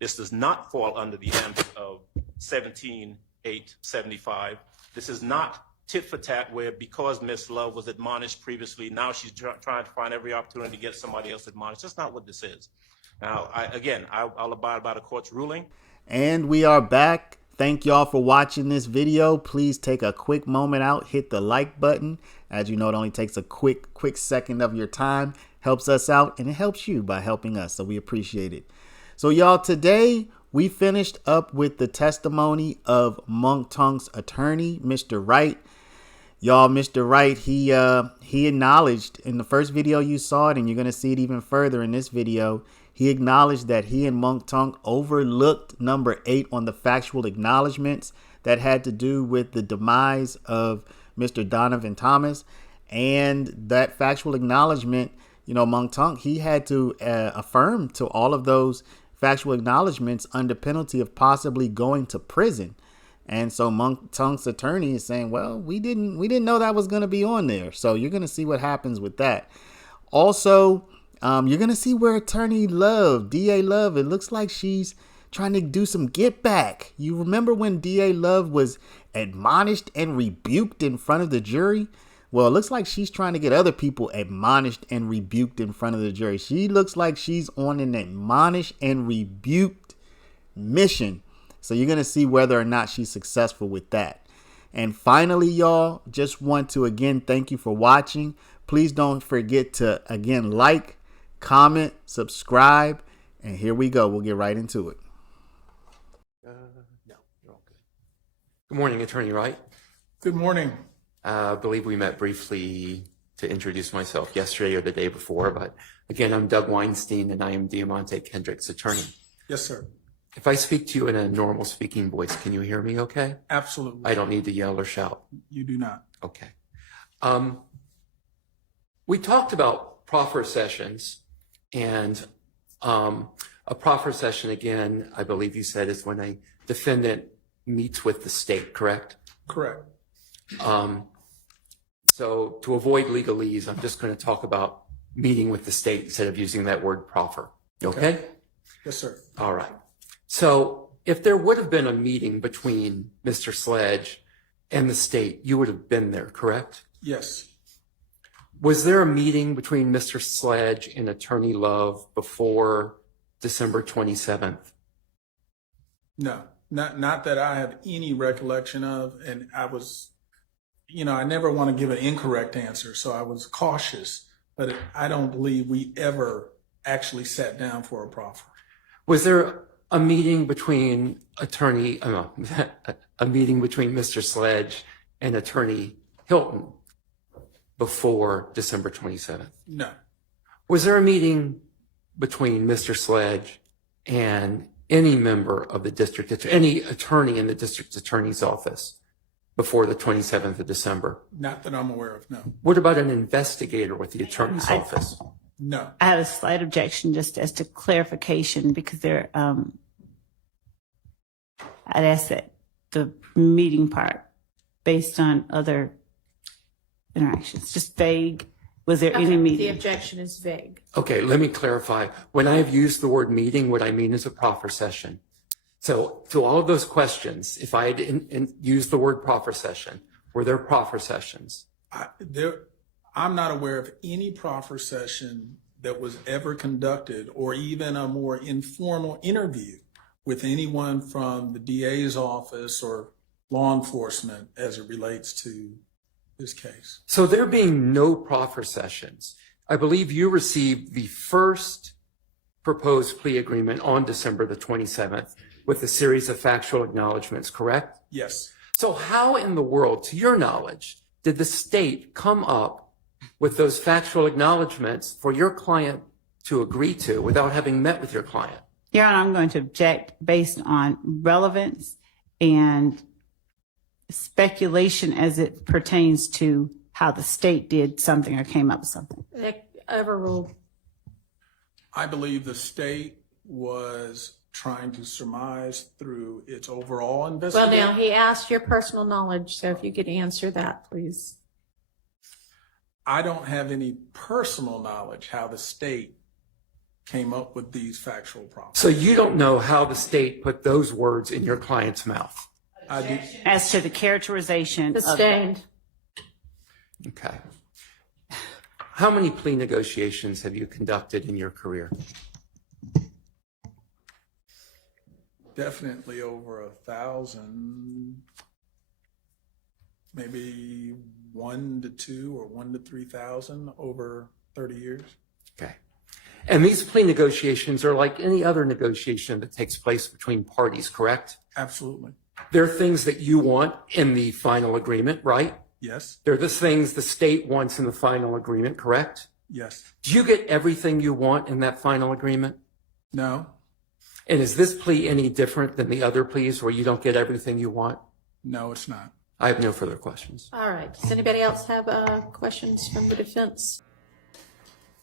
This does not fall under the ambit of 17.875. This is not tit for tat where because Ms. Love was admonished previously, now she's trying to find every opportunity to get somebody else admonished. That's not what this is. Now, I'll abide by the court's ruling. And we are back. Thank y'all for watching this video. Please take a quick moment out, hit the like button. As you know, it only takes a quick second of your time. Helps us out, and it helps you by helping us, so we appreciate it. So y'all, today we finished up with the testimony of Monk Tunk's attorney, Mr. Wright. Y'all, Mr. Wright, he acknowledged in the first video you saw it, and you're going to see it even further in this video. He acknowledged that he and Monk Tunk overlooked number 8 on the factual acknowledgments that had to do with the demise of Mr. Donovan Thomas. And that factual acknowledgement, you know, Monk Tunk, he had to affirm to all of those factual acknowledgments under penalty of possibly going to prison. And so Monk Tunk's attorney is saying, well, we didn't know that was going to be on there. So you're going to see what happens with that. Also, you're going to see where attorney Love, DA Love, it looks like she's trying to do some get back. You remember when DA Love was admonished and rebuked in front of the jury? Well, it looks like she's trying to get other people admonished and rebuked in front of the jury. She looks like she's on an admonish and rebuked mission. So you're going to see whether or not she's successful with that. And finally, y'all, just want to again thank you for watching. Please don't forget to again like, comment, subscribe, and here we go. We'll get right into it. No, you're all good. Good morning, Attorney Wright. Good morning. I believe we met briefly to introduce myself yesterday or the day before, but again, I'm Doug Weinstein and I am Diamante Kendrick's attorney. Yes, sir. If I speak to you in a normal speaking voice, can you hear me okay? Absolutely. I don't need to yell or shout. You do not. Okay. We talked about proffer sessions, and a proffer session, again, I believe you said, is when a defendant meets with the state, correct? Correct. So to avoid legalese, I'm just going to talk about meeting with the state instead of using that word proffer. Okay? Yes, sir. All right. So if there would have been a meeting between Mr. Sledge and the state, you would have been there, correct? Yes. Was there a meeting between Mr. Sledge and Attorney Love before December 27th? No, not that I have any recollection of. And I was, I never want to give an incorrect answer. So I was cautious, but I don't believe we ever actually sat down for a proffer. Was there a meeting between a meeting between Mr. Sledge and Attorney Hilton before December 27th? No. Was there a meeting between Mr. Sledge and any member of the district, any attorney in the district attorney's office before the 27th of December? Not that I'm aware of, no. What about an investigator with the attorney's office? No. I have a slight objection just as to clarification because there, I'd ask that the meeting part based on other interactions, just vague. Was there any meeting? The objection is vague. Okay, let me clarify. When I have used the word meeting, what I mean is a proffer session. So to all of those questions, if I had used the word proffer session, were there proffer sessions? I'm not aware of any proffer session that was ever conducted or even a more informal interview with anyone from the DA's office or law enforcement as it relates to this case. So there being no proffer sessions, I believe you received the first proposed plea agreement on December the 27th with a series of factual acknowledgments, correct? Yes. So how in the world, to your knowledge, did the state come up with those factual acknowledgments for your client to agree to without having met with your client? Your Honor, I'm going to object based on relevance and speculation as it pertains to how the state did something or came up with something. Overruled. I believe the state was trying to surmise through its overall Well, investigation. now, he asked your personal knowledge, so if you could answer that, please. I don't have any personal knowledge how the state came up with these factual problems. So you don't know how the state put those words in your client's mouth? I do. As to the characterization of Sustained. Okay. How many plea negotiations have you conducted in your career? Definitely over 1,000, maybe 1 to 2 or 1 to 3,000 over 30 years. Okay. And these plea negotiations are like any other negotiation that takes place between parties, correct? Absolutely. There are things that you want in the final agreement, right? Yes. They're the things the state wants in the final agreement, correct? Yes. Do you get everything you want in that final agreement? No. And is this plea any different than the other pleas where you don't get everything you want? No, it's not. I have no further questions. All right. Does anybody else have questions from the defense?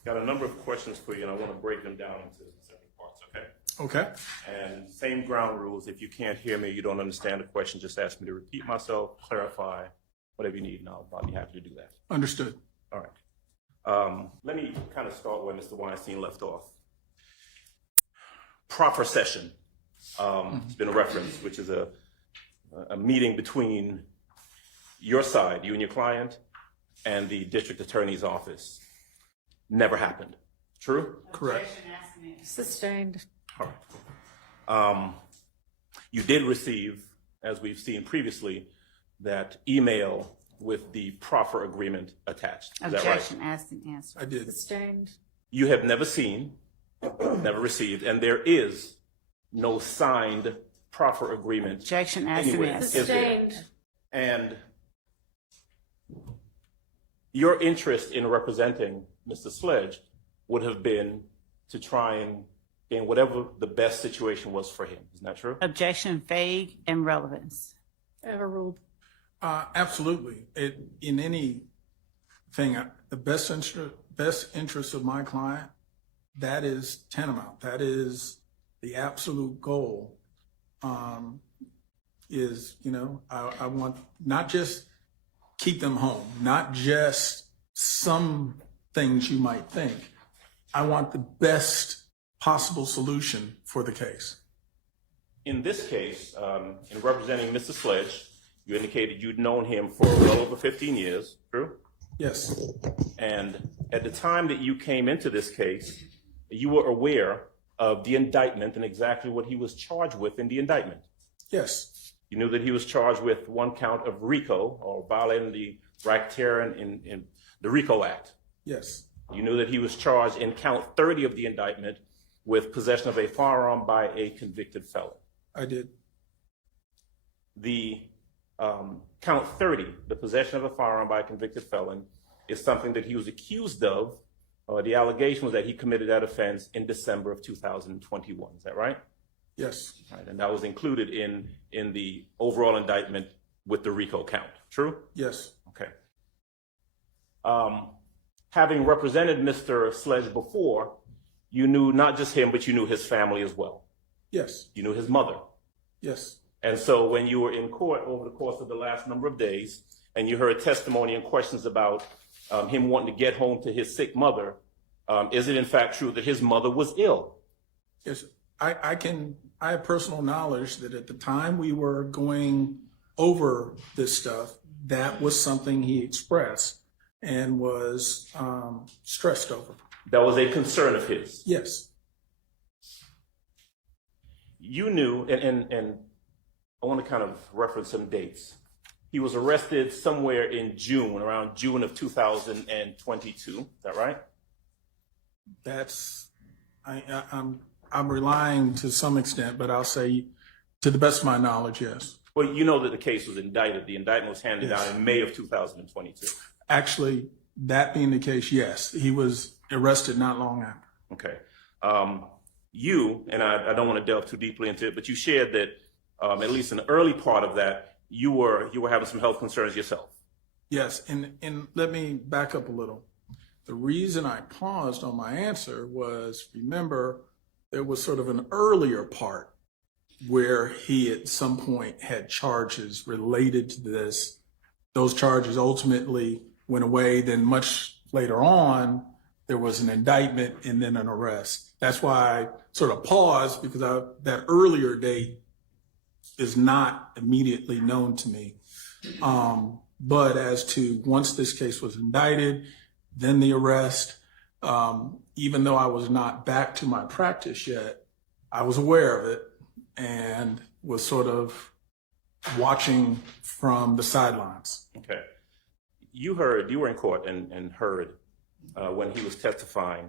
Got a number of questions for you, and I want to break them down into separate parts, okay? Okay. And same ground rules. If you can't hear me, you don't understand the question, just ask me to repeat myself, clarify, whatever you need, and I'll be happy to do that. Understood. All right. Let me kind of start where Mr. Weinstein left off. Proffer session. It's been a reference, which is a meeting between your side, you and your client, and the district attorney's office. Never happened. True? Correct. Sustained. All right. You did receive, as we've seen previously, that email with the proffer agreement attached. Is that right? objection asked and answered. I did. Sustained. You have never seen, never received, and there is no signed proffer agreement. Objection asked and Anyway, answered. is there? Sustained. And your interest in representing Mr. Sledge would have been to try and gain whatever the best situation was for him. Isn't that true? Objection vague and relevance. Overruled. Absolutely. In anything, the best interest of my client, that is tantamount. That is the absolute goal. I want not just keep them home, not just some things you might think. I want the best possible solution for the case. In this case, in representing Mr. Sledge, you indicated you'd known him for well over 15 years, true? Yes. And at the time that you came into this case, you were aware of the indictment and exactly what he was charged with in the indictment. Yes. You knew that he was charged with one count of RICO, or violating the racketeering in the RICO Act. Yes. You knew that he was charged in count 30 of the indictment with possession of a firearm by a convicted felon. I did. The count 30, the possession of a firearm by a convicted felon, is something that he was accused of. The allegation was that he committed that offense in December of 2021. Is that right? Yes. Right, and that was included in the overall indictment with the RICO count. True? Yes. Okay. Having represented Mr. Sledge before, you knew not just him, but you knew his family as well. Yes. You knew his mother. Yes. And so when you were in court over the course of the last number of days, and you heard testimony and questions about him wanting to get home to his sick mother, is it in fact true that his mother was ill? Yes. I have personal knowledge that at the time we were going over this stuff, that was something he expressed and was stressed over. That was a concern of his. Yes. You knew, and I want to kind of reference some dates. He was arrested somewhere in June, around June of 2022. Is that right? That's, I'm relying to some extent, but I'll say to the best of my knowledge, yes. Well, you know that the case was indicted. The indictment was handed Yes. down in May of 2022. Actually, that being the case, yes, he was arrested not long after. Okay. You, and I don't want to delve too deeply into it, but you shared that at least in the early part of that, you were having some health concerns yourself. Yes, and let me back up a little. The reason I paused on my answer was, remember, there was sort of an earlier part where he at some point had charges related to this. Those charges ultimately went away. Then much later on, there was an indictment and then an arrest. That's why I sort of paused, because that earlier date is not immediately known to me. But as to once this case was indicted, then the arrest, even though I was not back to my practice yet, I was aware of it and was sort of watching from the sidelines. Okay. You were in court and heard when he was testifying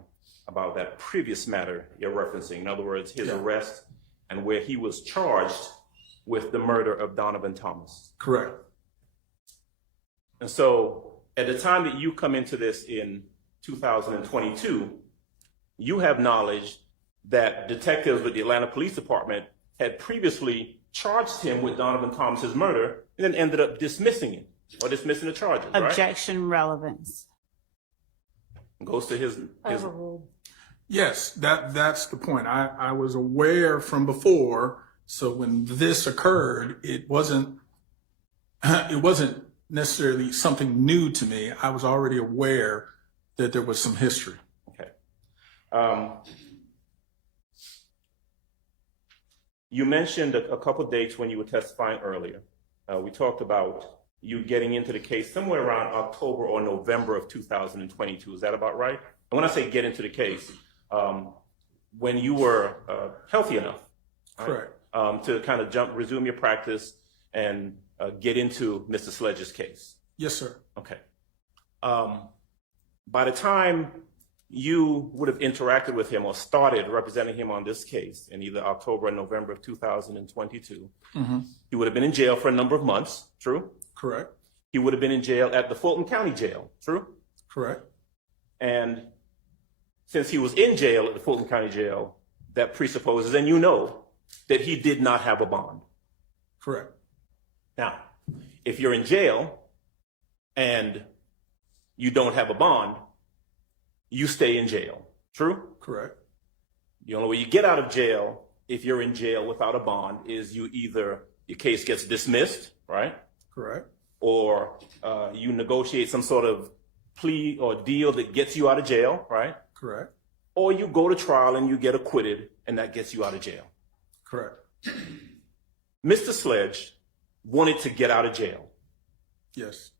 about that previous matter you're referencing. In other words, his arrest and where he was charged with the murder of Donovan Thomas. Correct. And so at the time that you come into this in 2022, you have knowledge that detectives with the Atlanta Police Department had previously charged him with Donovan Thomas's murder and then ended up dismissing it or dismissing the charges, right? Objection relevance. Goes to his Overruled. Yes, that's the point. I was aware from before. So when this occurred, it wasn't necessarily something new to me. I was already aware that there was some history. Okay. You mentioned a couple dates when you were testifying earlier. We talked about you getting into the case somewhere around October or November of 2022. Is that about right? And when I say get into the case, when you were healthy enough, right, Correct. to kind of resume your practice and get into Mr. Sledge's case. Yes, sir. Okay. By the time you would have interacted with him or started representing him on this case in either October or November of 2022, he would have been in jail for a number of months, true? Correct. He would have been in jail at the Fulton County Jail, true? Correct. And since he was in jail at the Fulton County Jail, that presupposes, and you know, that he did not have a bond. Correct. Now, if you're in jail and you don't have a bond, you stay in jail. True? Correct. The only way you get out of jail, if you're in jail without a bond, is you either, your case gets dismissed, right? Correct. Or you negotiate some sort of plea or deal that gets you out of jail, right? Correct. Or you go to trial and you get acquitted and that gets you out of jail. Correct. Mr. Sledge wanted to get out of jail. Yes.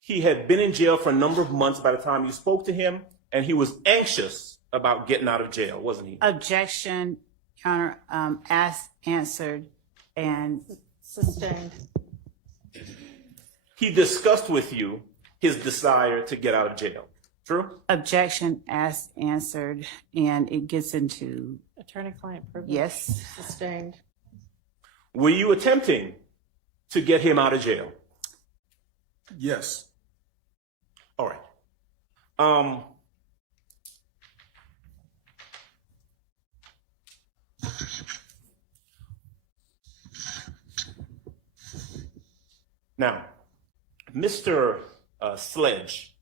He had been in jail for a number of months by the time you spoke to him, and he was anxious about getting out of jail, wasn't he? Objection, Your Honor, asked, answered, and Sustained. He discussed with you his desire to get out of jail. True? objection, asked, answered, and it gets into, Attorney-client privilege. yes, Sustained. Were you attempting to get him out of jail? Yes. All right. Now, Mr. Sledge,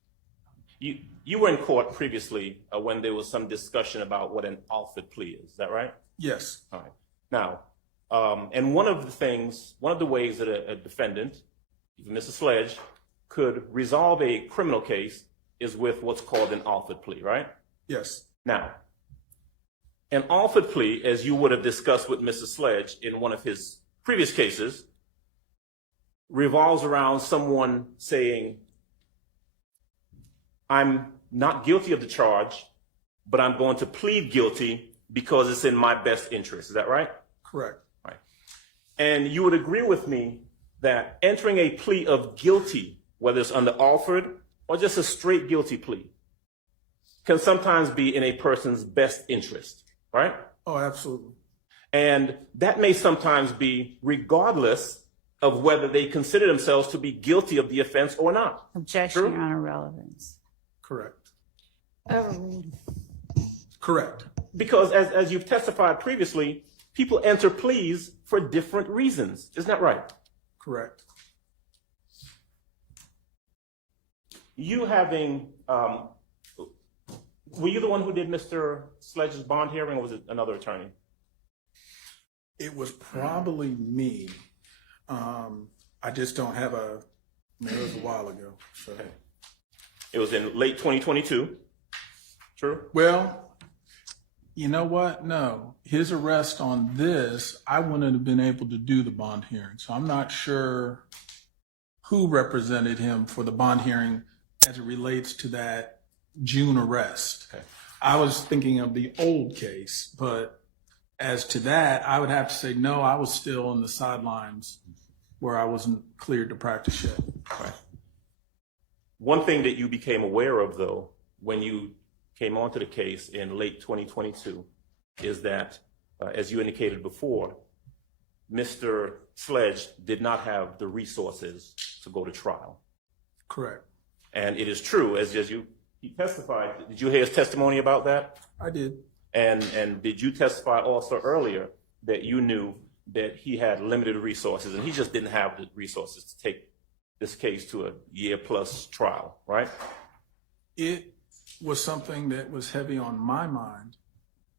you were in court previously when there was some discussion about what an Alford plea is. Is that right? Yes. All right. Now, and one of the ways that a defendant, Mr. Sledge, could resolve a criminal case is with what's called an Alford plea, right? Yes. Now, an Alford plea, as you would have discussed with Mr. Sledge in one of his previous cases, revolves around someone saying, I'm not guilty of the charge, but I'm going to plead guilty because it's in my best interest. Is that right? Correct. Right. And you would agree with me that entering a plea of guilty, whether it's under Alford or just a straight guilty plea, can sometimes be in a person's best interest, right? Oh, absolutely. And that may sometimes be regardless of whether they consider themselves to be guilty of the offense or not. objection, True? Your Honor, relevance. Correct. Overruled. Correct. Because as you've testified previously, people enter pleas for different reasons. Isn't that right? Correct. You having, were you the one who did Mr. Sledge's bond hearing, or was it another attorney? It was probably me. I just don't have it was a while ago. So. It was in late 2022. True? Well, you know what? No. His arrest on this, I wouldn't have been able to do the bond hearing. So I'm not sure who represented him for the bond hearing as it relates to that June arrest. Okay. I was thinking of the old case, but as to that, I would have to say, no, I was still on the sidelines where I wasn't cleared to practice yet. Right. One thing that you became aware of, though, when you came onto the case in late 2022, is that, as you indicated before, Mr. Sledge did not have the resources to go to trial. Correct. And it is true, he testified. Did you hear his testimony about that? I did. And did you testify also earlier that you knew that he had limited resources and he just didn't have the resources to take this case to a year-plus trial, right? It was something that was heavy on my mind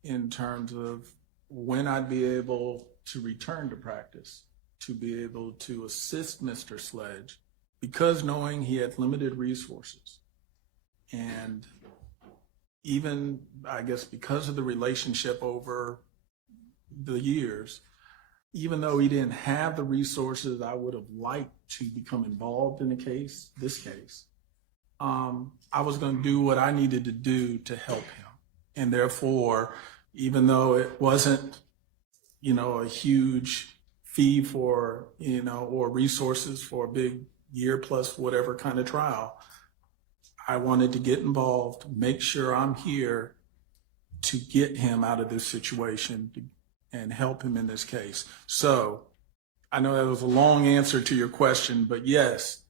in terms of when I'd be able to return to practice, to be able to assist Mr. Sledge, because knowing he had limited resources. And even, I guess, because of the relationship over the years, even though he didn't have the resources I would have liked to become involved in this case, I was going to do what I needed to do to help him. And therefore, even though it wasn't, a huge fee for, or resources for a big year plus whatever kind of trial, I wanted to get involved, make sure I'm here to get him out of this situation and help him in this case. So I know that was a long answer to your question, but yes,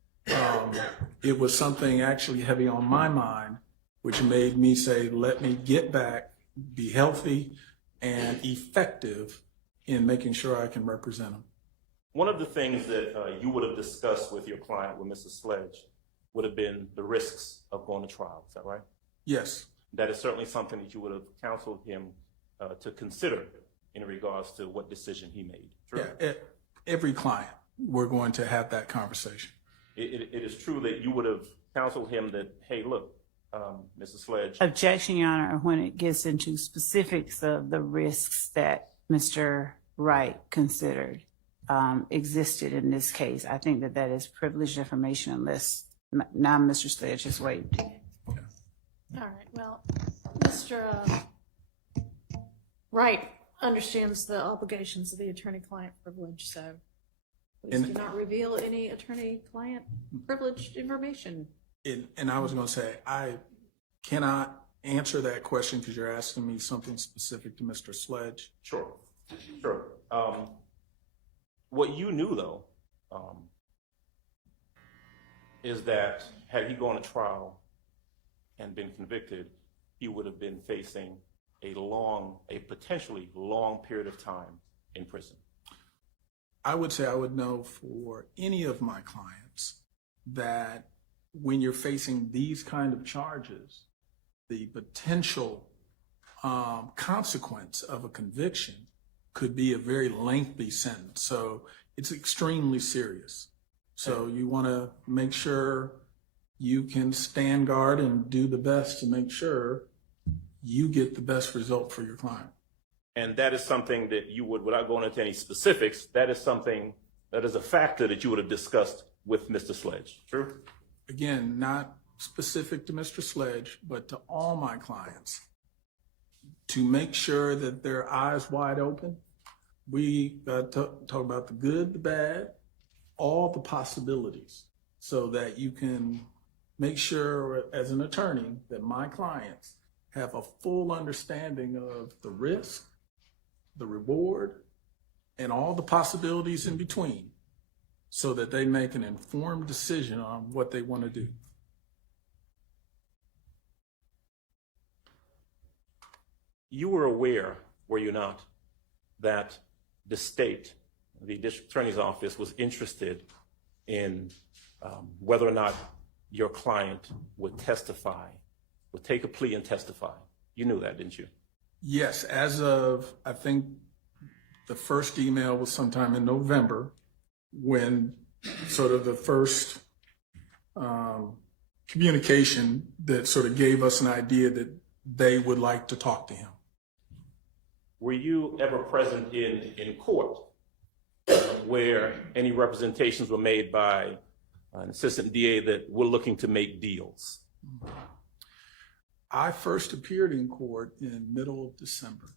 it was something actually heavy on my mind, which made me say, let me get back, be healthy and effective in making sure I can represent him. One of the things that you would have discussed with your client, with Mrs. Sledge, would have been the risks of going to trial. Is that right? Yes. That is certainly something that you would have counseled him to consider in regards to what decision he made. True? Yeah, every client, we're going to have that conversation. It is true that you would have counseled him that, hey, look, Mrs. Sledge. Objection, Your Honor, when it gets into specifics of the risks that Mr. Wright considered existed in this case, I think that is privileged information unless now Mr. Sledge has waived. All right, well, Mr. Wright understands the obligations of the attorney-client privilege, so please do not reveal any attorney-client privileged information. And I was going to say, I cannot answer that question because you're asking me something specific to Mr. Sledge. Sure. What you knew, though, is that had he gone to trial and been convicted, he would have been facing a potentially long period of time in prison. I would say I would know for any of my clients that when you're facing these kind of charges, the potential consequence of a conviction could be a very lengthy sentence. So it's extremely serious. So you want to make sure you can stand guard and do the best to make sure you get the best result for your client. And that is something that you would, without going into any specifics, that is a factor that you would have discussed with Mr. Sledge. True? Again, not specific to Mr. Sledge, but to all my clients, to make sure that their eyes wide open. We talk about the good, the bad, all the possibilities, so that you can make sure as an attorney that my clients have a full understanding of the risk, the reward, and all the possibilities in between, so that they make an informed decision on what they want to do. You were aware, were you not, that the state, the district attorney's office, was interested in whether or not your client would testify, would take a plea and testify. You knew that, didn't you? Yes, as of, I think the first email was sometime in November, when sort of the first communication that sort of gave us an idea that they would like to talk to him. Were you ever present in court where any representations were made by an assistant DA that we're looking to make deals? I first appeared in court in middle of December.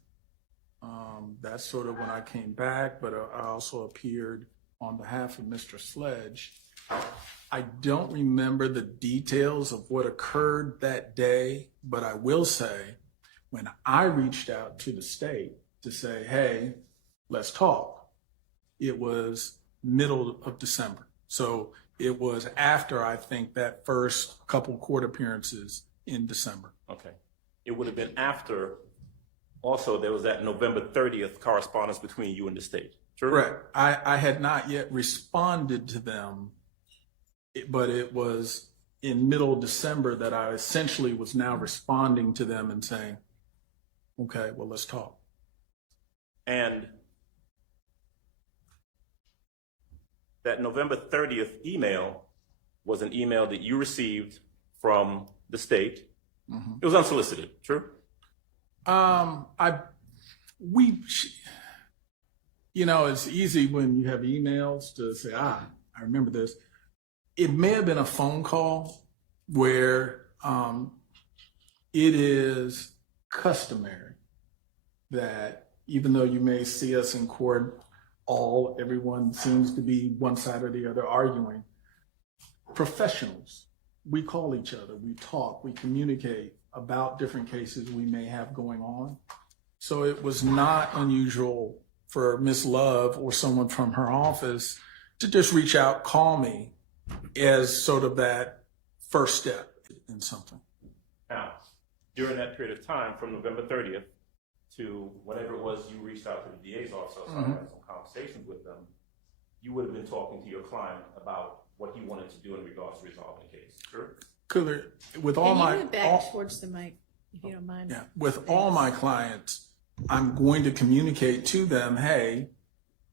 That's sort of when I came back, but I also appeared on behalf of Mr. Sledge. I don't remember the details of what occurred that day, but I will say when I reached out to the state to say, hey, let's talk, it was middle of December. So it was after, I think, that first couple court appearances in December. Okay. It would have been after, also, there was that November 30th correspondence between you and the state. True? Correct. I had not yet responded to them, but it was in middle December that I essentially was now responding to them and saying, okay, well, let's talk. And that November 30th email was an email that you received from the state. Mm-hmm. It was unsolicited, true? It's easy when you have emails to say, I remember this. It may have been a phone call where it is customary that even though you may see us in court, everyone seems to be one side or the other arguing. Professionals, we call each other, we talk, we communicate about different cases we may have going on. So it was not unusual for Ms. Love or someone from her office to just reach out, call me as sort of that first step in something. Now, during that period of time, from November 30th to whenever it was you reached out to the DA's office or started having some conversations with them, you would have been talking to your client about what he wanted to do in regards to resolving the case, sure? Cooler, with Can all you my move back towards the mic, if you don't mind? Yeah, with all my clients, I'm going to communicate to them, hey,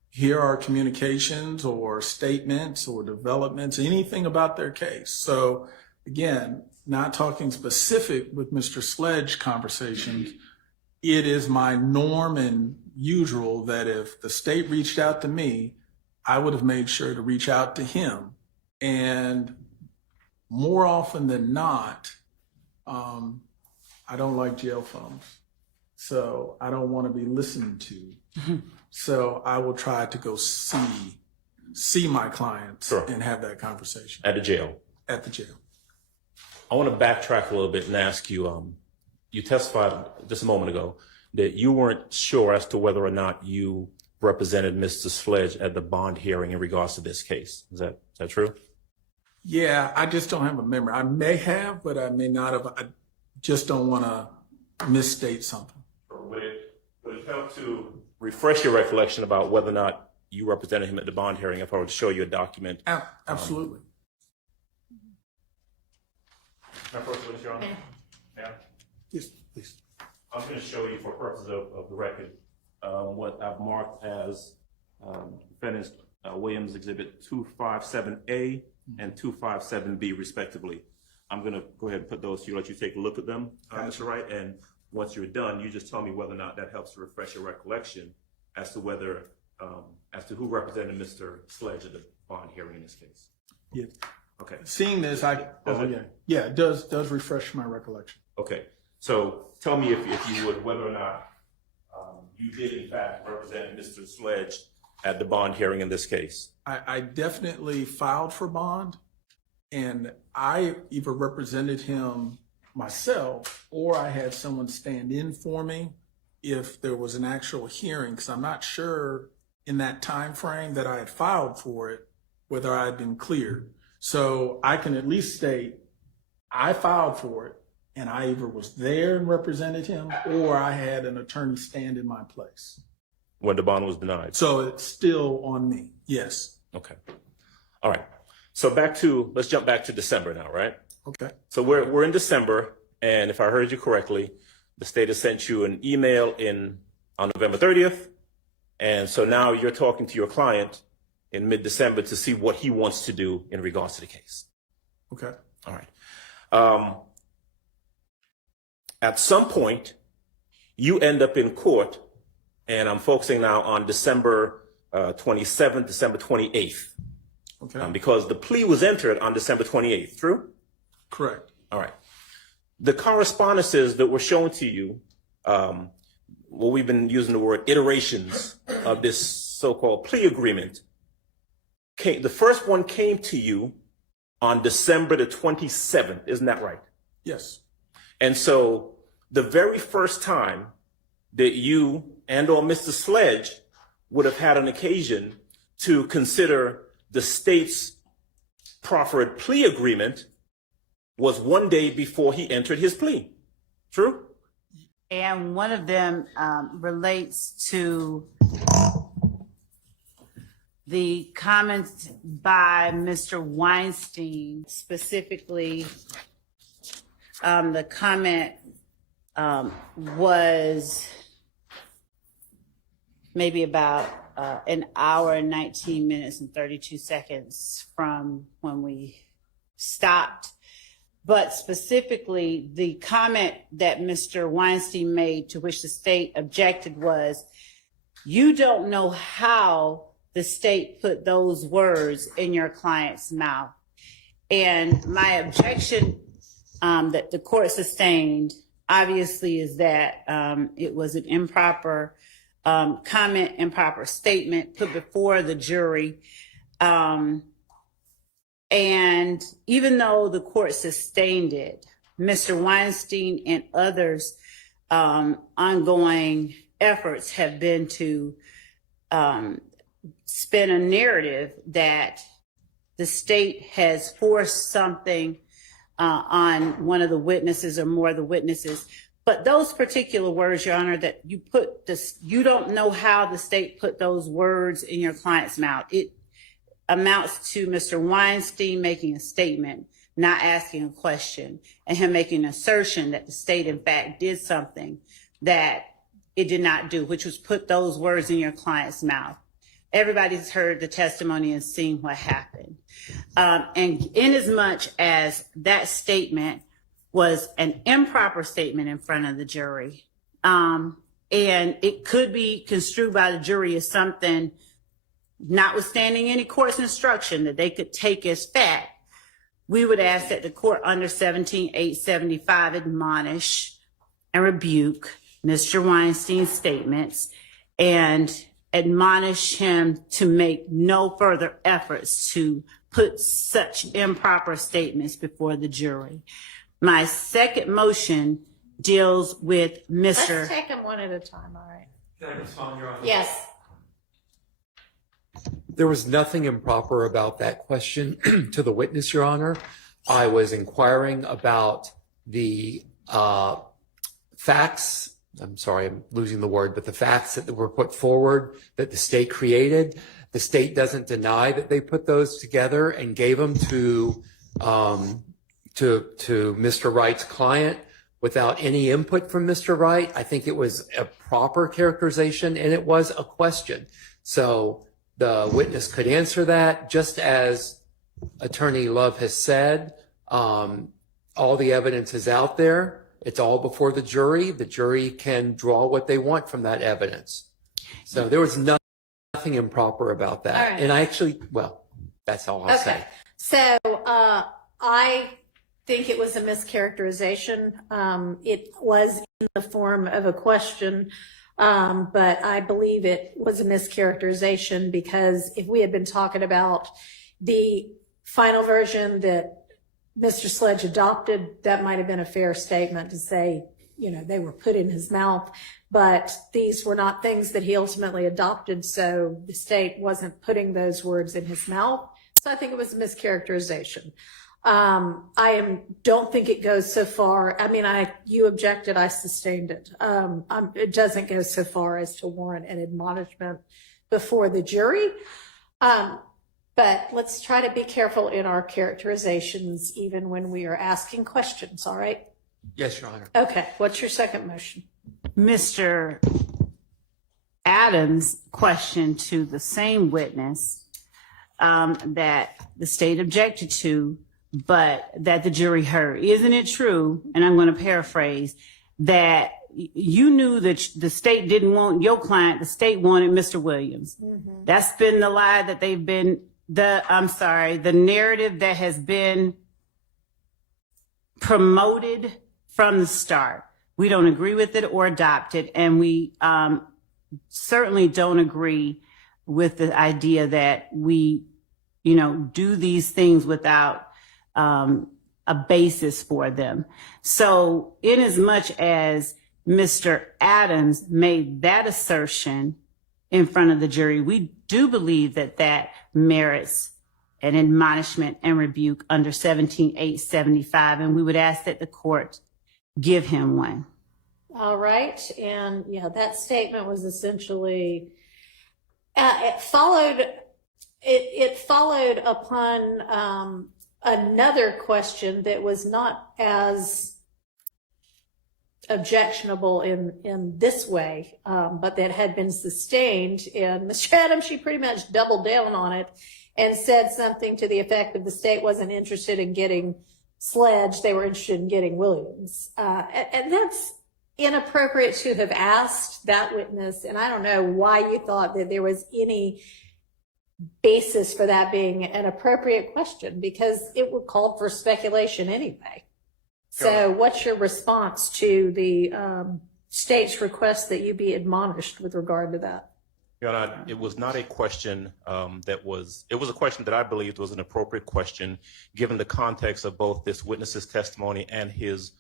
here are communications or statements or developments, anything about their case. So again, not talking specific with Mr. Sledge conversations, it is my norm and usual that if the state reached out to me, I would have made sure to reach out to him. And more often than not, I don't like jail phones. So I don't want to be listened to. So I will try to go see my clients and have that conversation. At the jail? At the jail. I want to backtrack a little bit and ask you, you testified just a moment ago that you weren't sure as to whether or not you represented Mr. Sledge at the bond hearing in regards to this case. Is that true? Yeah, I just don't have a memory. I may have, but I may not have. I just don't want to misstate something. Would it help to refresh your recollection about whether or not you represented him at the bond hearing if I were to show you a document? Absolutely. Can I first witness, Your Honor? Yeah. Yes, please. I'm going to show you for purposes of the record what I've marked as defendants Williams Exhibit 257A and 257B respectively. I'm going to go ahead and put those to you, let you take a look at them, Mr. Wright, and once you're done, you just tell me whether or not that helps to refresh your recollection as to whether, as to who represented Mr. Sledge at the bond hearing in this case. Yeah. Okay. Seeing this, it does refresh my recollection. Okay. So tell me if you would, whether or not you did in fact represent Mr. Sledge at the bond hearing in this case. I definitely filed for bond, and I either represented him myself or I had someone stand in for me if there was an actual hearing, because I'm not sure in that time frame that I had filed for it whether I had been cleared. So I can at least state I filed for it and I either was there and represented him or I had an attorney stand in my place. When the bond was denied. So it's still on me, yes. Okay. All right. So let's jump back to December now, right? Okay. So we're in December, and if I heard you correctly, the state has sent you an email on November 30th, and so now you're talking to your client in mid-December to see what he wants to do in regards to the case. Okay. All right. At some point, you end up in court, and I'm focusing now on December 27th, December 28th, Okay, because the plea was entered on December 28th, true? correct. All right. The correspondences that were shown to you, well, we've been using the word iterations of this so-called plea agreement. The first one came to you on December the 27th, isn't that right? Yes, And so the very first time that you and or Mr. Sledge would have had an occasion to consider the state's proffered plea agreement was one day before he entered his plea. True? And one of them relates to the comments by Mr. Weinstein, specifically the comment was maybe about an hour and 19 minutes and 32 seconds from when we stopped. But specifically, the comment that Mr. Weinstein made, to which the state objected, was, you don't know how the state put those words in your client's mouth. And my objection that the court sustained, obviously, is that it was an improper comment, improper statement put before the jury. And even though the court sustained it, Mr. Weinstein and others' ongoing efforts have been to spin a narrative that the state has forced something on one of the witnesses or more of the witnesses. But those particular words, Your Honor, that you put this, you don't know how the state put those words in your client's mouth. It amounts to Mr. Weinstein making a statement, not asking a question, and him making an assertion that the state, in fact, did something that it did not do, which was put those words in your client's mouth. Everybody's heard the testimony and seen what happened. And inasmuch as that statement was an improper statement in front of the jury, and it could be construed by the jury as something, notwithstanding any court's instruction, that they could take as fact, we would ask that the court under 17-875 admonish and rebuke Mr. Weinstein's statements and admonish him to make no further efforts to put such improper statements before the jury. My second motion deals with Mr. Let's take them one at a time, all right? Can I respond, Your Honor? Yes. There was nothing improper about that question to the witness, Your Honor. I was inquiring about the facts. I'm sorry, I'm losing the word, but the facts that were put forward that the state created. The state doesn't deny that they put those together and gave them to Mr. Wright's client without any input from Mr. Wright. I think it was a proper characterization, and it was a question. So the witness could answer that, just as Attorney Love has said. All the evidence is out there. It's all before the jury. The jury can draw what they want from that evidence. So there was nothing improper about that. All right. And I actually, well, that's all I'll say. So I think it was a mischaracterization. It was in the form of a question, but I believe it was a mischaracterization, because if we had been talking about the final version that Mr. Sledge adopted, that might have been a fair statement to say, you know, they were put in his mouth, but these were not things that he ultimately adopted, so the state wasn't putting those words in his mouth. So I think it was a mischaracterization. Don't think it goes so far. I mean, you objected, I sustained it. It doesn't go so far as to warrant an admonishment before the jury. But let's try to be careful in our characterizations, even when we are asking questions, all right? Yes, Your Honor. Okay, what's your second motion? Mr. Adams' question to the same witness that the state objected to, but that the jury heard. Isn't it true, and I'm going to paraphrase, that you knew that the state didn't want your client, the state wanted Mr. Williams. That's been the lie that the narrative that has been promoted from the start. We don't agree with it or adopt it, and we certainly don't agree with the idea that we, do these things without a basis for them. So in as much as Mr. Adams made that assertion in front of the jury, we do believe that that merits an admonishment and rebuke under 17-875, and we would ask that the court give him one. All right. And yeah, that statement was essentially, it followed upon another question that was not as objectionable in this way, but that had been sustained. And Mr. Adams, she pretty much doubled down on it and said something to the effect of the state wasn't interested in getting Sledge, they were interested in getting Williams. And that's inappropriate to have asked that witness. And I don't know why you thought that there was any basis for that being an appropriate question, because it would call for speculation anyway. So what's your response to the state's request that you be admonished with regard to that? Your Honor, it was not a question it was a question that I believed was an appropriate question given the context of both this witness's testimony and his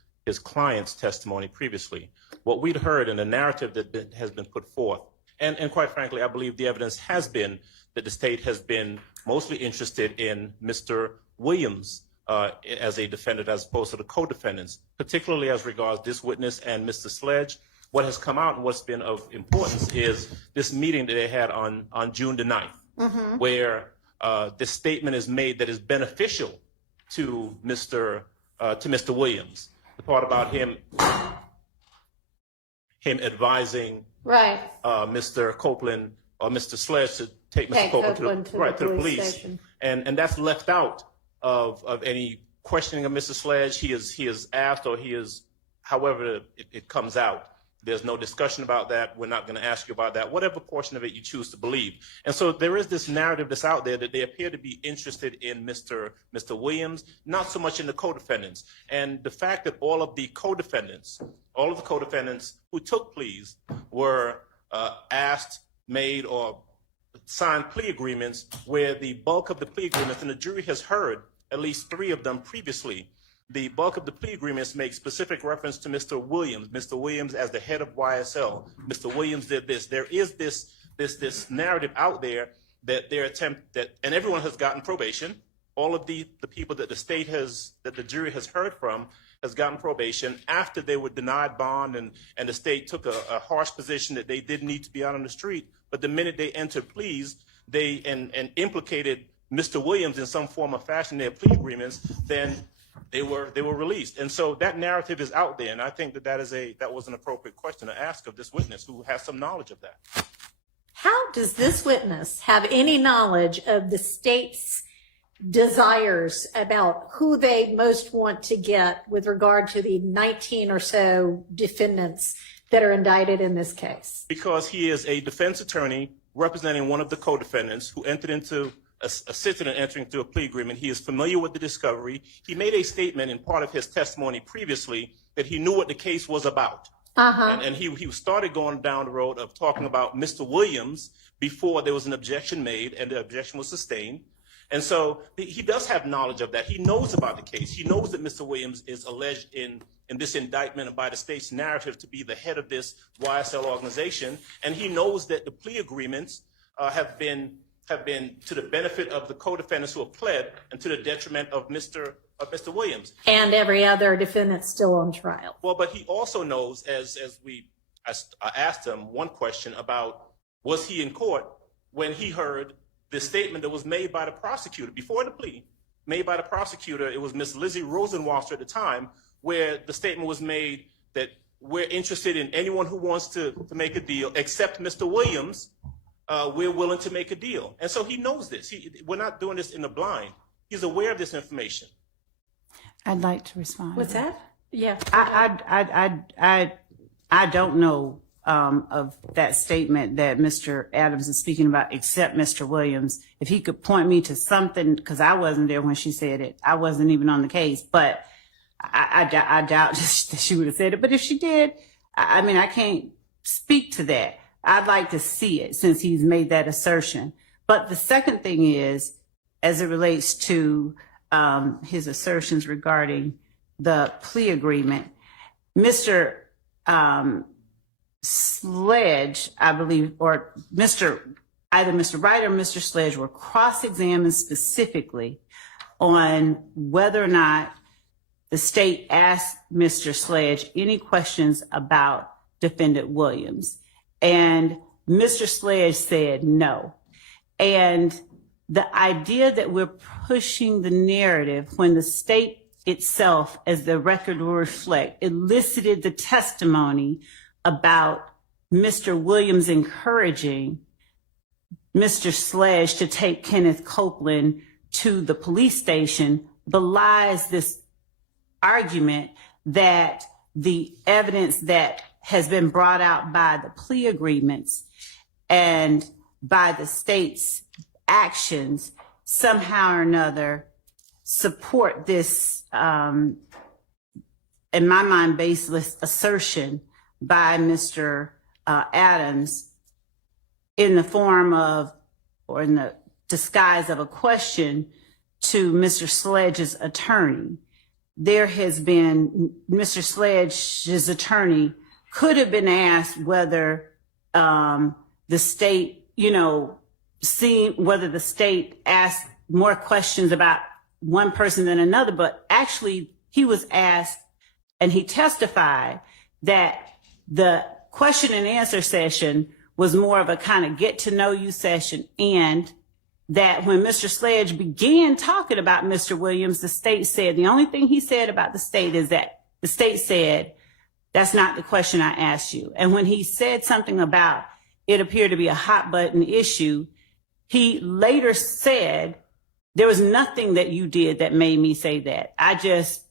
client's testimony previously. What we'd heard in the narrative that has been put forth, and quite frankly, I believe the evidence has been that the state has been mostly interested in Mr. Williams as a defendant as opposed to the co-defendants, particularly as regards this witness and Mr. Sledge. What has come out and what's been of importance is this meeting that they had on June the 9th, where this statement is made that is beneficial to Mr. Williams. The part about him advising Mr. Copeland or Mr. Sledge to take Mr. Copeland to the police station. And that's left out of any questioning of Mr. Sledge. He is asked, or he is, however it comes out. There's no discussion about that. We're not going to ask you about that, whatever portion of it you choose to believe. And so there is this narrative that's out there that they appear to be interested in Mr. Williams, not so much in the co-defendants. And the fact that all of the co-defendants who took pleas were asked, made, or signed plea agreements where the bulk of the plea agreements, and the jury has heard at least 3 of them previously, the bulk of the plea agreements make specific reference to Mr. Williams as the head of YSL. Mr. Williams did this. There is this narrative out there that and everyone has gotten probation. All of the people that the jury has heard from has gotten probation after they were denied bond, and the state took a harsh position that they didn't need to be out on the street. But the minute they entered pleas, they implicated Mr. Williams in some form or fashion in their plea agreements, then they were released. And so that narrative is out there, and I think that was an appropriate question to ask of this witness who has some knowledge of that. How does this witness have any knowledge of the state's desires about who they most want to get with regard to the 19 or so defendants that are indicted in this case? Because he is a defense attorney representing one of the co-defendants who entered into assisted in entering into a plea agreement. He is familiar with the discovery. He made a statement in part of his testimony previously that he knew what the case was about. And he started going down the road of talking about Mr. Williams before there was an objection made and the objection was sustained. And so he does have knowledge of that. He knows about the case. He knows that Mr. Williams is alleged in this indictment by the state's narrative to be the head of this YSL organization. And he knows that the plea agreements have been to the benefit of the co-defendants who have pled and to the detriment of Mr. Williams. And every other defendant still on trial. Well, but he also knows, as I asked him one question about, was he in court when he heard the statement that was made by the prosecutor before the plea, made by the prosecutor. It was Miss Lizzie Rosenwasser at the time, where the statement was made that we're interested in anyone who wants to make a deal except Mr. Williams. We're willing to make a deal. And so he knows this. We're not doing this in the blind. He's aware of this information. I'd like to respond. What's that? Yeah. I don't know of that statement that Mr. Adams is speaking about, except Mr. Williams. If he could point me to something, because I wasn't there when she said it. I wasn't even on the case, but I doubt that she would have said it. But if she did, I mean, I can't speak to that. I'd like to see it since he's made that assertion. But the second thing is, as it relates to his assertions regarding the plea agreement, Mr. Sledge, I believe, or either Mr. Wright or Mr. Sledge were cross-examined specifically on whether or not the state asked Mr. Sledge any questions about Defendant Williams. And Mr. Sledge said no. And the idea that we're pushing the narrative when the state itself, as the record will reflect, elicited the testimony about Mr. Williams encouraging Mr. Sledge to take Kenneth Copeland to the police station, belies this argument that the evidence that has been brought out by the plea agreements and by the state's actions somehow or another support this, in my mind, baseless assertion by Mr. Adams in the form of, or in the disguise of, a question to Mr. Sledge's attorney. There has been, Mr. Sledge's attorney could have been asked whether the state, whether the state asked more questions about one person than another, but actually he was asked and he testified that the question and answer session was more of a kind of get to know you session, and that when Mr. Sledge began talking about Mr. Williams, the state said, the only thing he said about the state is that the state said, that's not the question I asked you. And when he said something about it appeared to be a hot button issue, he later said, there was nothing that you did that made me say that. I just,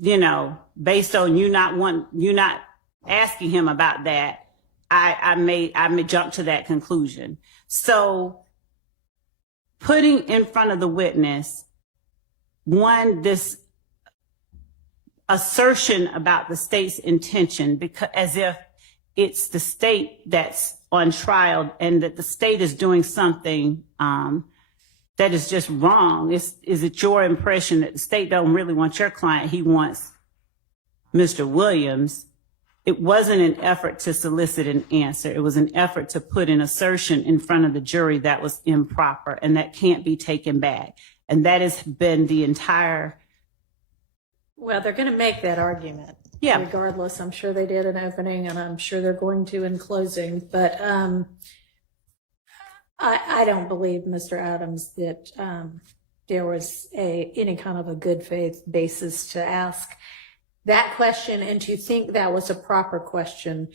based on you not asking him about that, I may jump to that conclusion. So putting in front of the witness, this assertion about the state's intention, because as if it's the state that's on trial and that the state is doing something that is just wrong. Is it your impression that the state don't really want your client? He wants Mr. Williams. It wasn't an effort to solicit an answer. It was an effort to put an assertion in front of the jury that was improper and that can't be taken back. And that has been the entire. Well, they're going to make that argument. Yeah. Regardless, I'm sure they did in opening, and I'm sure they're going to in closing. But I don't believe, Mr. Adams, that there was any kind of a good faith basis to ask that question and to think that was a proper question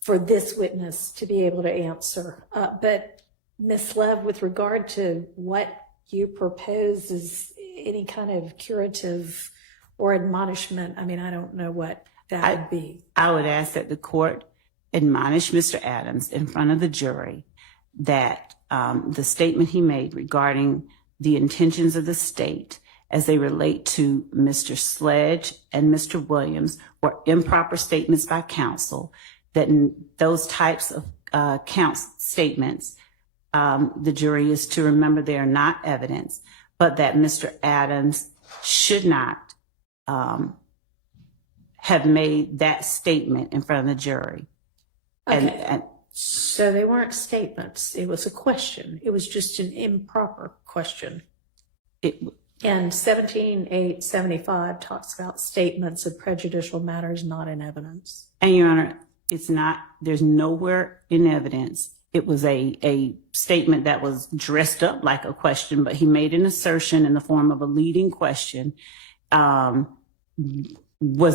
for this witness to be able to answer. But Ms. Lev, with regard to what you propose is any kind of curative or admonishment, I mean, I don't know what that would be. I would ask that the court admonish Mr. Adams in front of the jury that the statement he made regarding the intentions of the state as they relate to Mr. Sledge and Mr. Williams were improper statements by counsel, that in those types of statements, the jury is to remember they are not evidence, but that Mr. Adams should not have made that statement in front of the jury. Okay. So they weren't statements. It was a question. It was just an improper question. And 17-875 talks about statements of prejudicial matters not in evidence. And Your Honor, it's not, there's nowhere in evidence. It was a statement that was dressed up like a question, but he made an assertion in the form of a leading question. Was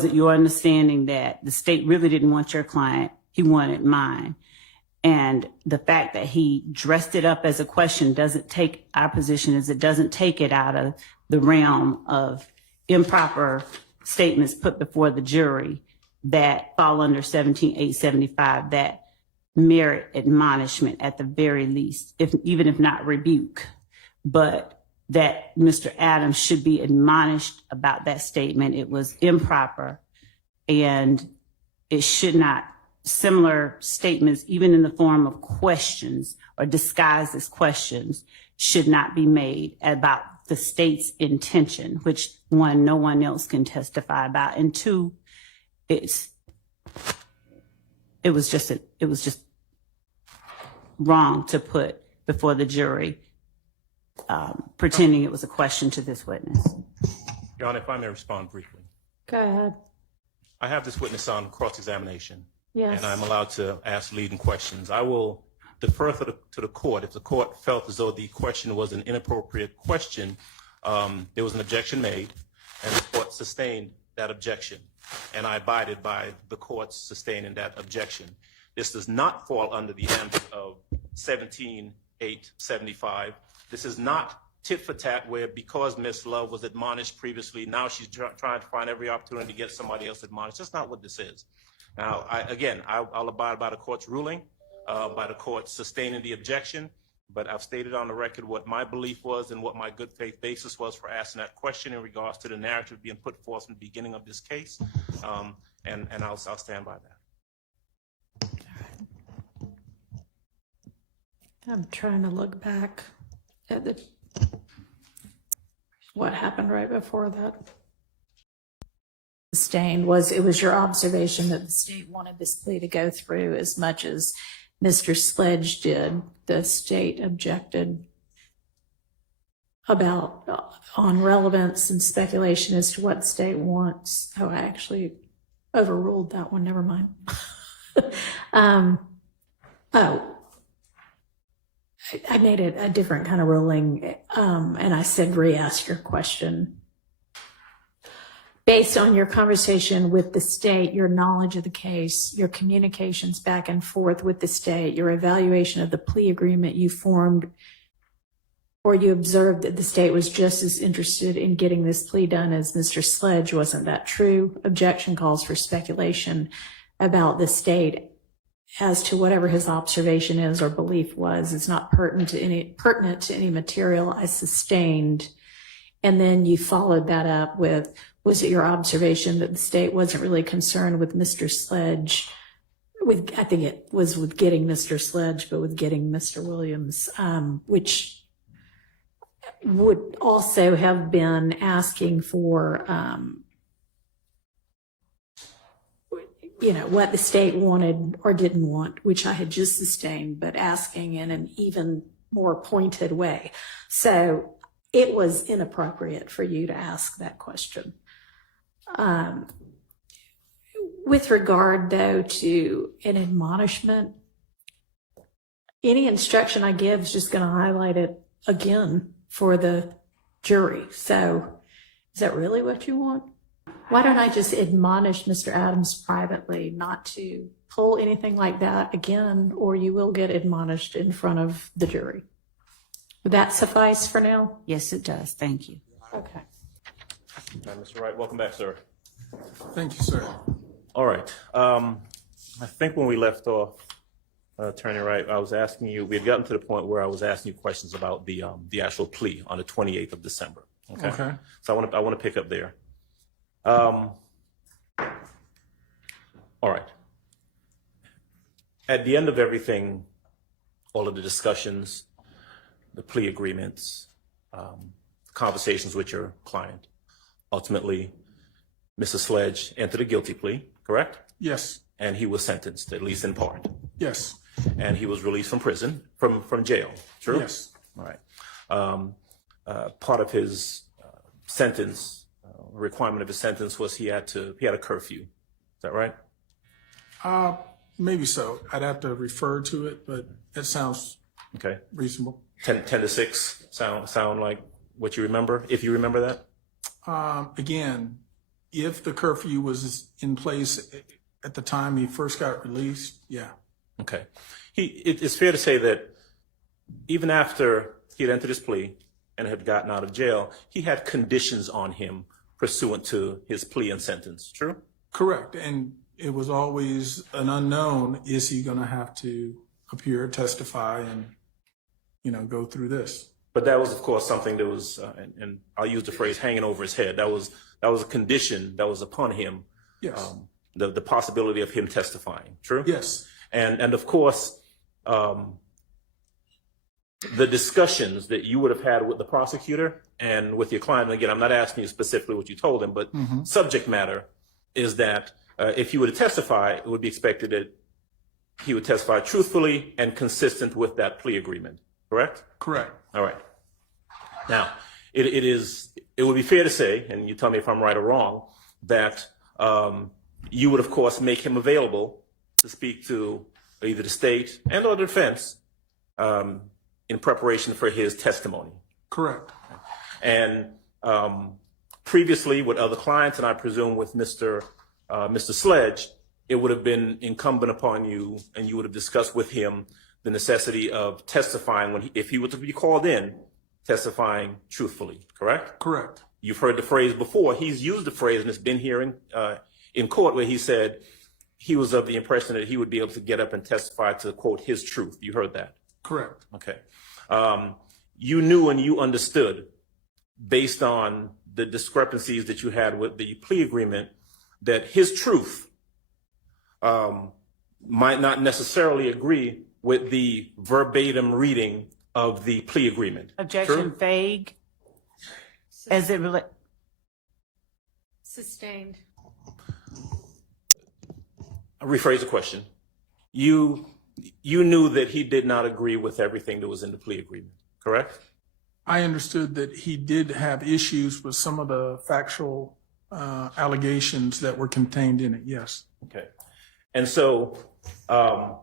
it your understanding that the state really didn't want your client? He wanted mine. And the fact that he dressed it up as a question doesn't take, our position is it doesn't take it out of the realm of improper statements put before the jury that fall under 17-875 that merit admonishment at the very least, even if not rebuke, but that Mr. Adams should be admonished about that statement. It was improper, and it should not, similar statements, even in the form of questions or disguised as questions, should not be made about the state's intention, which one, no one else can testify about, and two, it was just wrong to put before the jury, pretending it was a question to this witness. Your Honor, if I may respond briefly. Go ahead. I have this witness on cross-examination. Yes. And I'm allowed to ask leading questions. I will defer to the court. If the court felt as though the question was an inappropriate question, there was an objection made, and the court sustained that objection. And I abided by the court's sustaining that objection. This does not fall under the ambit of 17-875. This is not tit for tat where because Ms. Love was admonished previously, now she's trying to find every opportunity to get somebody else admonished. That's not what this is. Now, I'll abide by the court's ruling, by the court sustaining the objection, but I've stated on the record what my belief was and what my good faith basis was for asking that question in regards to the narrative being put forth from the beginning of this case, and I'll stand by that. I'm trying to look back at what happened right before that. Sustained was, it was your observation that the state wanted this plea to go through as much as Mr. Sledge did. The state objected on relevance and speculation as to what the state wants. Oh, I actually overruled that one. Never mind. I made it a different kind of ruling, and I said re-ask your question. Based on your conversation with the state, your knowledge of the case, your communications back and forth with the state, your evaluation of the plea agreement you formed, or you observed that the state was just as interested in getting this plea done as Mr. Sledge, wasn't that true? Objection calls for speculation about the state as to whatever his observation is or belief was. It's not pertinent to any material I sustained. And then you followed that up with, was it your observation that the state wasn't really concerned with Mr. Sledge? I think it was with getting Mr. Sledge, but with getting Mr. Williams, which would also have been asking for, what the state wanted or didn't want, which I had just sustained, but asking in an even more pointed way. So it was inappropriate for you to ask that question. With regard, though, to an admonishment, any instruction I give is just going to highlight it again for the jury. So is that really what you want? Why don't I just admonish Mr. Adams privately not to pull anything like that again, or you will get admonished in front of the jury? Would that suffice for now? Yes, it does. Thank you. Okay. All right, Mr. Wright, welcome back, sir. Thank you, sir. All right. I think when we left off, Attorney Wright, I was asking you, we had gotten to the point where I was asking you questions about the actual plea on the 28th of December. Okay. So I want to pick up there. All right. At the end of everything, all of the discussions, the plea agreements, conversations with your client, ultimately, Mr. Sledge entered a guilty plea, correct? Yes. And he was sentenced, at least in part. Yes. And he was released from prison, from jail, true? Yes. All right. Part of his sentence, requirement of his sentence was he had a curfew. Is that right? Maybe so. I'd have to refer to it, but it sounds Okay. reasonable. 10 to 6 sound like what you remember, if you remember that? Again, if the curfew was in place at the time he first got released, yeah. Okay. It's fair to say that even after he had entered his plea and had gotten out of jail, he had conditions on him pursuant to his plea and sentence. True? Correct. And it was always an unknown, is he going to have to appear, testify, and, go through this? But that was, of course, something that was, and I'll use the phrase hanging over his head. That was a condition that was upon him. Yes. The possibility of him testifying. True? Yes. And of course, the discussions that you would have had with the prosecutor and with your client, and again, I'm not asking you specifically what you told him, but subject matter is that if he were to testify, it would be expected that he would testify truthfully and consistent with that plea agreement. Correct? Correct. All right. Now, it would be fair to say, and you tell me if I'm right or wrong, that you would, of course, make him available to speak to either the state and or the defense in preparation for his testimony. Correct. And previously with other clients, and I presume with Mr. Sledge, it would have been incumbent upon you, and you would have discussed with him the necessity of testifying if he were to be called in, testifying truthfully, correct? Correct. You've heard the phrase before. He's used the phrase, and it's been here in court, where he said he was of the impression that he would be able to get up and testify to, quote, his truth. You heard that? Correct. Okay. You knew and you understood, based on the discrepancies that you had with the plea agreement, that his truth might not necessarily agree with the verbatim reading of the plea agreement. Objection. True? Vague as it relates. Sustained. I'll rephrase the question. You knew that he did not agree with everything that was in the plea agreement, correct? I understood that he did have issues with some of the factual allegations that were contained in it, yes. Okay. And so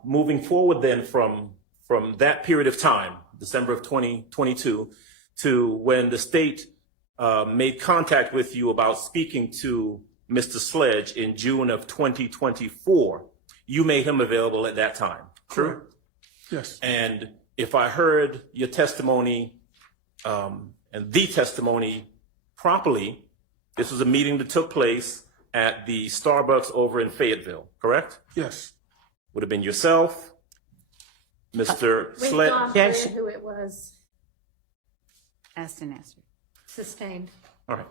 moving forward then from that period of time, December of 2022, to when the state made contact with you about speaking to Mr. Sledge in June of 2024, you made him available at that time, true? Correct. Yes. And if I heard your testimony and the testimony properly, this was a meeting that took place at the Starbucks over in Fayetteville, correct? Yes. Would have been yourself, Mr. We've Sledge. gone Yes. through who it was. Asked and answered. Sustained. All right.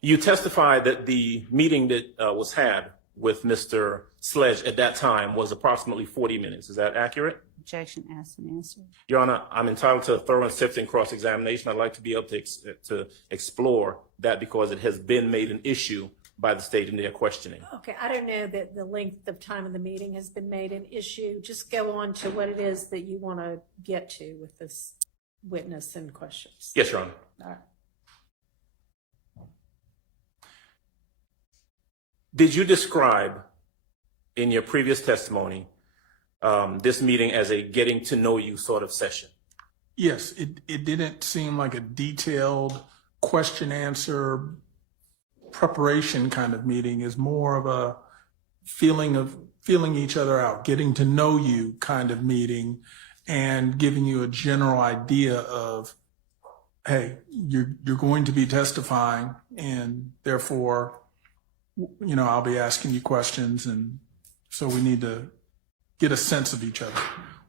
You testified that the meeting that was had with Mr. Sledge at that time was approximately 40 minutes. Is that accurate? Objection. Asked and answered. Your Honor, I'm entitled to a thorough and sifting cross-examination. I'd like to be able to explore that because it has been made an issue by the state in their questioning. Okay, I don't know that the length of time of the meeting has been made an issue. Just go on to what it is that you want to get to with this witness and questions. Yes, Your Honor. All right. Did you describe in your previous testimony this meeting as a getting to know you sort of session? Yes, it didn't seem like a detailed question answer preparation kind of meeting. Is more of a feeling each other out, getting to know you kind of meeting, and giving you a general idea of, hey, you're going to be testifying, and therefore, I'll be asking you questions, and so we need to get a sense of each other.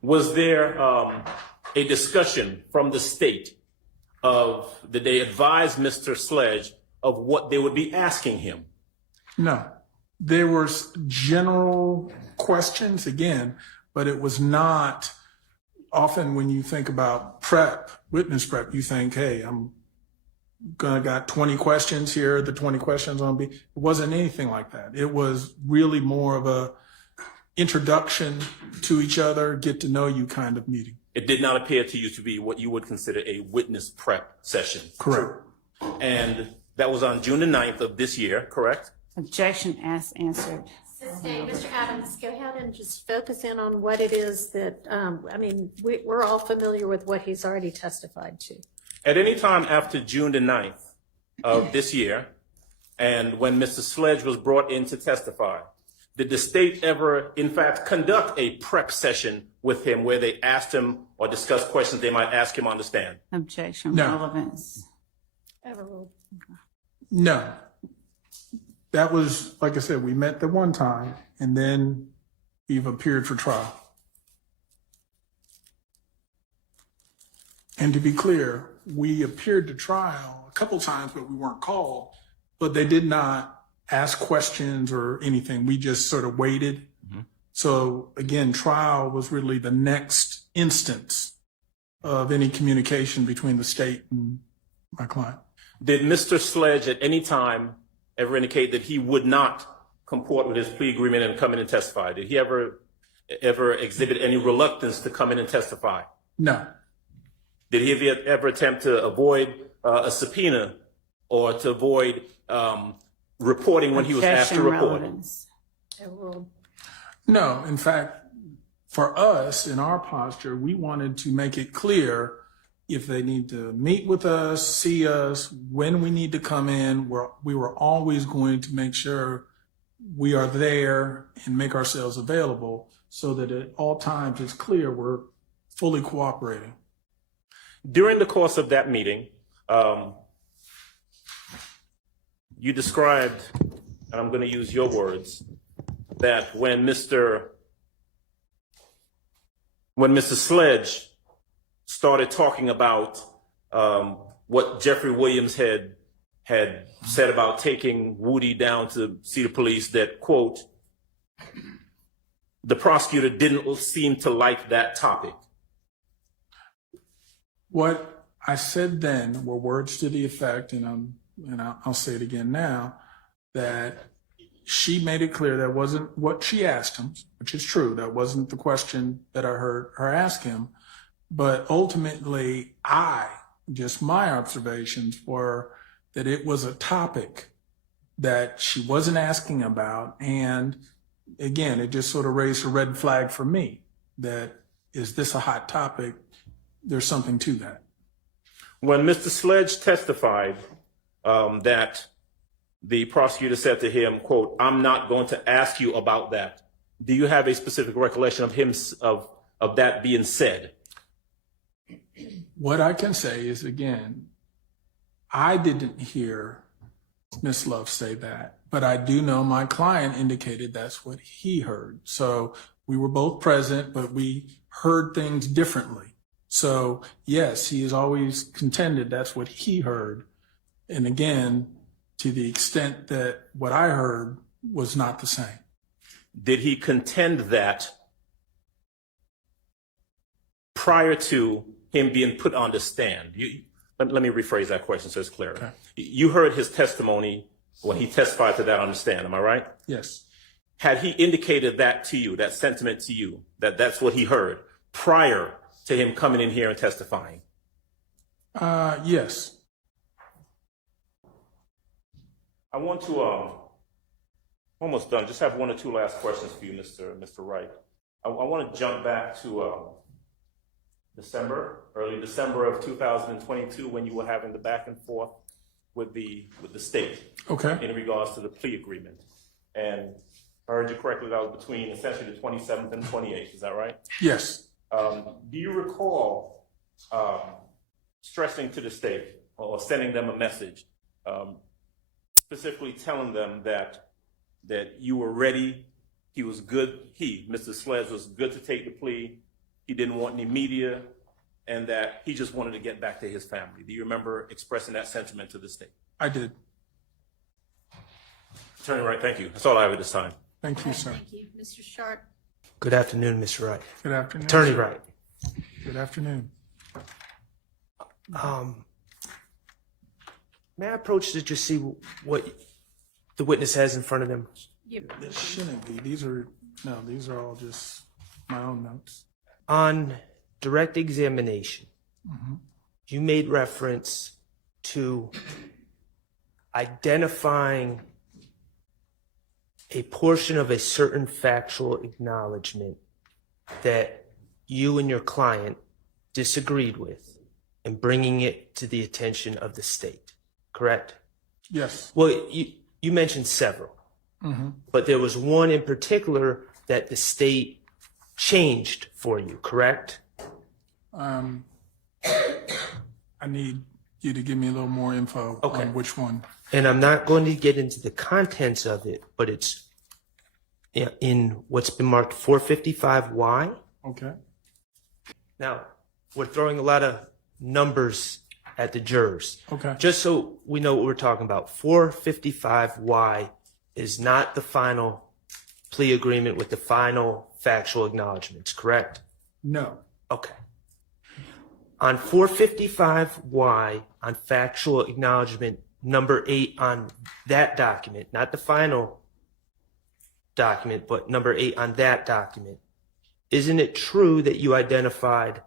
Was there a discussion from the state did they advise Mr. Sledge of what they would be asking him? No, there were general questions again, but it was not often when you think about witness prep, you think, hey, I'm got 20 questions here, the 20 questions on B. It wasn't anything like that. It was really more of a introduction to each other, get to know you kind of meeting. It did not appear to you to be what you would consider a witness prep session. Correct. And that was on June the 9th of this year, correct? Objection. Asked, answered. Sustained. Mr. Adams, go ahead and just focus in on what it is that, we're all familiar with what he's already testified to. At any time after June the 9th of this year, and when Mr. Sledge was brought in to testify, did the state ever, in fact, conduct a prep session with him where they asked him or discussed questions they might ask him on the stand? Objection. No. Relevance. Overruled. No. That was, like I said, we met the one time, and then we've appeared for trial. And to be clear, we appeared to trial a couple times, but we weren't called. But they did not ask questions or anything. We just sort of waited. So again, trial was really the next instance of any communication between the state and my client. Did Mr. Sledge at any time ever indicate that he would not comport with his plea agreement and come in and testify? Did he ever exhibit any reluctance to come in and testify? No. Did he ever attempt to avoid a subpoena or to avoid reporting when he was asked to Objection report? relevance. Overruled. No, in fact, for us, in our posture, we wanted to make it clear if they need to meet with us, see us, when we need to come in, we were always going to make sure we are there and make ourselves available so that at all times it's clear we're fully cooperating. During the course of that meeting, you described, and I'm going to use your words, that when Mr. Sledge started talking about what Jeffrey Williams had said about taking Woody down to see the police, that, quote, the prosecutor didn't seem to like that topic. What I said then were words to the effect, and I'll say it again now, that she made it clear that wasn't what she asked him, which is true. That wasn't the question that I heard her ask him. But ultimately, my observations were that it was a topic that she wasn't asking about. And again, it just sort of raised a red flag for me that, is this a hot topic? There's something to that. When Mr. Sledge testified that the prosecutor said to him, quote, I'm not going to ask you about that, do you have a specific recollection of him, of that being said? What I can say is, again, I didn't hear Ms. Love say that, but I do know my client indicated that's what he heard. So we were both present, but we heard things differently. So yes, he has always contended that's what he heard. And again, to the extent that what I heard was not the same. Did he contend that prior to him being put on the stand? Let me rephrase that question so it's clear. Okay. You heard his testimony when he testified to that on the stand, am I right? Yes. Had he indicated that to you, that sentiment to you, that that's what he heard prior to him coming in here and testifying? Yes. I want to, almost done, just have one or two last questions for you, Mr. Wright. I want to jump back to early December of 2022, when you were having the back and forth with the state. Okay. In regards to the plea agreement. And if I heard you correctly, that was between essentially the 27th and 28th, is that right? Yes. Do you recall stressing to the state or sending them a message, specifically telling them that you were ready, he was good, Mr. Sledge, was good to take the plea, he didn't want any media, and that he just wanted to get back to his family? Do you remember expressing that sentiment to the state? I did. Attorney Wright, thank you. That's all I have at this time. Thank you, sir. Thank you. Mr. Sharp. Good afternoon, Mr. Wright. Good afternoon. Attorney sir. Wright. Good afternoon. May I approach to just see what the witness has in front of them? This shouldn't be. These are all just my own notes. On direct examination, you made reference to identifying a portion of a certain factual acknowledgement that you and your client disagreed with and bringing it to the attention of the state, correct? Yes. Well, you mentioned several, but there was one in particular that the state changed for you, correct? I need you to give me a little more info Okay. on which one. And I'm not going to get into the contents of it, but it's in what's been marked 455Y. Okay. Now, we're throwing a lot of numbers at the jurors. Okay. Just so we know what we're talking about, 455Y is not the final plea agreement with the final factual acknowledgments, correct? No. Okay. On 455Y, on factual acknowledgement number 8 on that document, not the final document, but number 8 on that document, isn't it true that you identified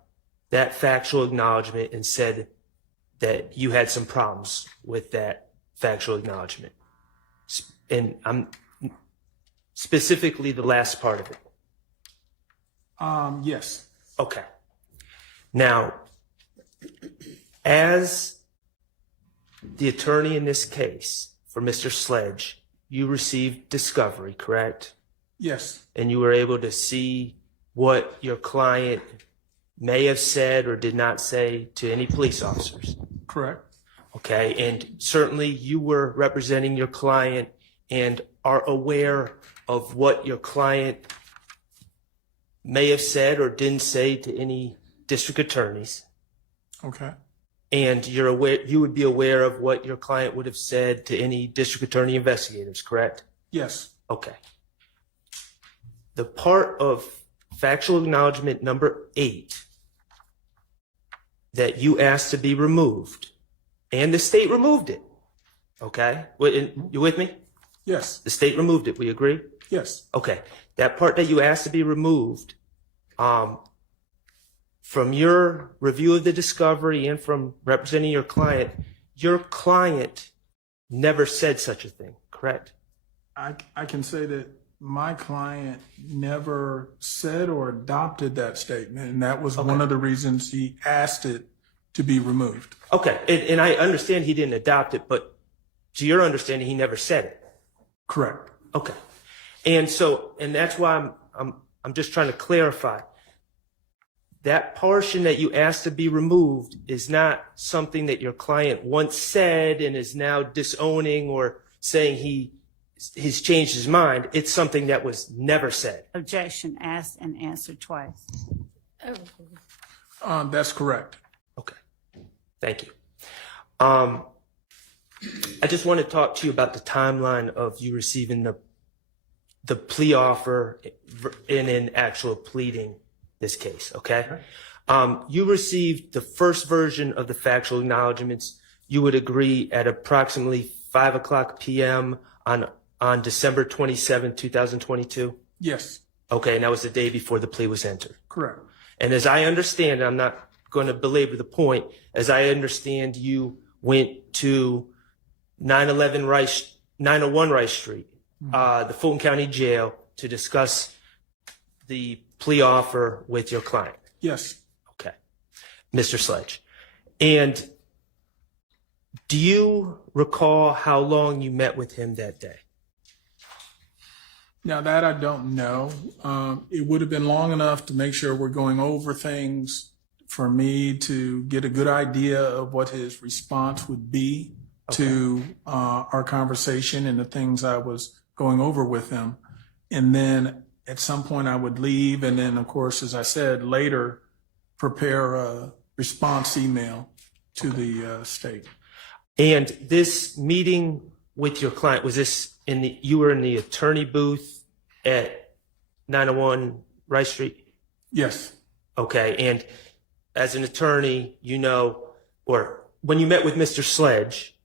that factual acknowledgement and said that you had some problems with that factual acknowledgement? And I'm specifically the last part of it. Yes. Okay. Now, as the attorney in this case for Mr. Sledge, you received discovery, correct? Yes. And you were able to see what your client may have said or did not say to any police officers. Correct. Okay. And certainly you were representing your client and are aware of what your client may have said or didn't say to any district attorneys. Okay. And you're aware, you would be aware of what your client would have said to any district attorney investigators, correct? Yes. Okay. The part of factual acknowledgement number 8 that you asked to be removed, and the state removed it. Okay? You with me? Yes. The state removed it. We agree? Yes. Okay. That part that you asked to be removed, from your review of the discovery and from representing your client never said such a thing, correct? I can say that my client never said or adopted that statement, and that was one of the reasons he asked it to be removed. Okay. And I understand he didn't adopt it, but to your understanding, he never said it. Correct. Okay. And that's why I'm just trying to clarify. That portion that you asked to be removed is not something that your client once said and is now disowning or saying he's changed his mind. It's something that was never said. Objection asked and answered twice. That's correct. Okay. Thank you. I just want to talk to you about the timeline of you receiving the plea offer and in actual pleading this case, okay? You received the first version of the factual acknowledgments, you would agree, at approximately 5:00 p.m. on December 27, 2022? Yes. Okay, and that was the day before the plea was entered. Correct. And as I understand, I'm not going to belabor the point, as I understand, you went to 901 Rice Street, the Fulton County Jail, to discuss the plea offer with your client. Yes. Okay. Mr. Sledge. And do you recall how long you met with him that day? Now that I don't know. It would have been long enough to make sure we're going over things for me to get a good idea of what his response would be to our conversation and the things I was going over with him. And then at some point I would leave. And then, of course, as I said, later prepare a response email to the state. And this meeting with your client, was this you were in the attorney booth at 901 Rice Street? Yes. Okay. And as an attorney, or when you met with Mr. Sledge,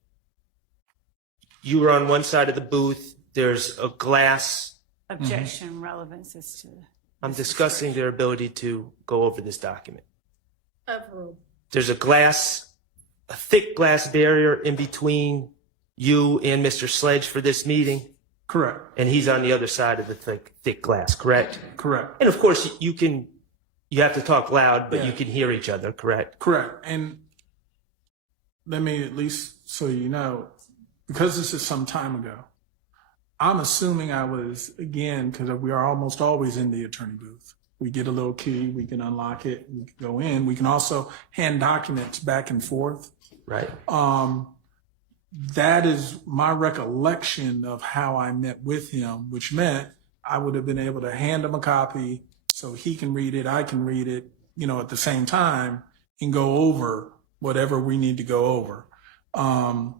you were on one side of the booth. There's a glass. Objection, relevance is to. I'm discussing their ability to go over this document. Overruled. There's a thick glass barrier in between you and Mr. Sledge for this meeting, Correct. and he's on the other side of the thick glass, correct? Correct. And of course, you have to talk loud, but Yeah. you can hear each other, correct? Correct. And let me at least so you know, because this is some time ago, I'm assuming I was, again, because we are almost always in the attorney booth We get a little key, we can unlock it, we can go in. We can also hand documents back and forth. Right. That is my recollection of how I met with him, which meant I would have been able to hand him a copy so he can read it, I can read it, at the same time and go over whatever we need to go over. I'm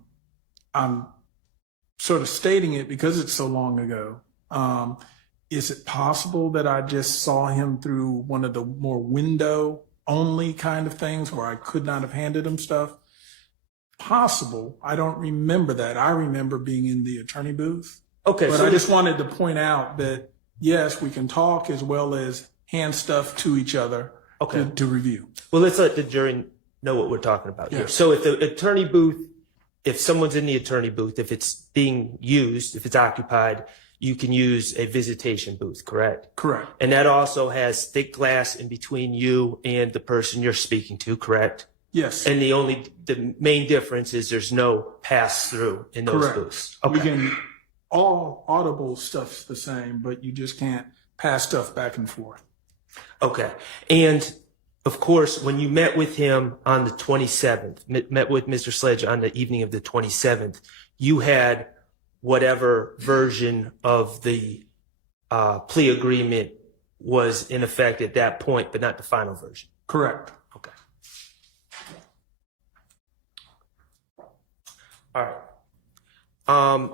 sort of stating it because it's so long ago. Is it possible that I just saw him through one of the more window only kind of things where I could not have handed him stuff? Possible. I don't remember that. I remember being in the attorney booth. Okay. But So I just wanted to point out that, yes, we can talk as well as hand stuff to each other to review. Well, let's let the jury know what we're talking about here. Yeah. So if the attorney booth, if someone's in the attorney booth, if it's being used, if it's occupied, you can use a visitation booth, correct? Correct. And that also has thick glass in between you and the person you're speaking to, correct? Yes. And the main difference is there's no pass through in those Correct. booths. We Okay. can, all audible stuff's the same, but you just can't pass stuff back and forth. Okay. And of course, when you met with him on the 27th, met with Mr. Sledge on the evening of the 27th, you had whatever version of the plea agreement was in effect at that point, but not the final version. Correct. Okay. All right.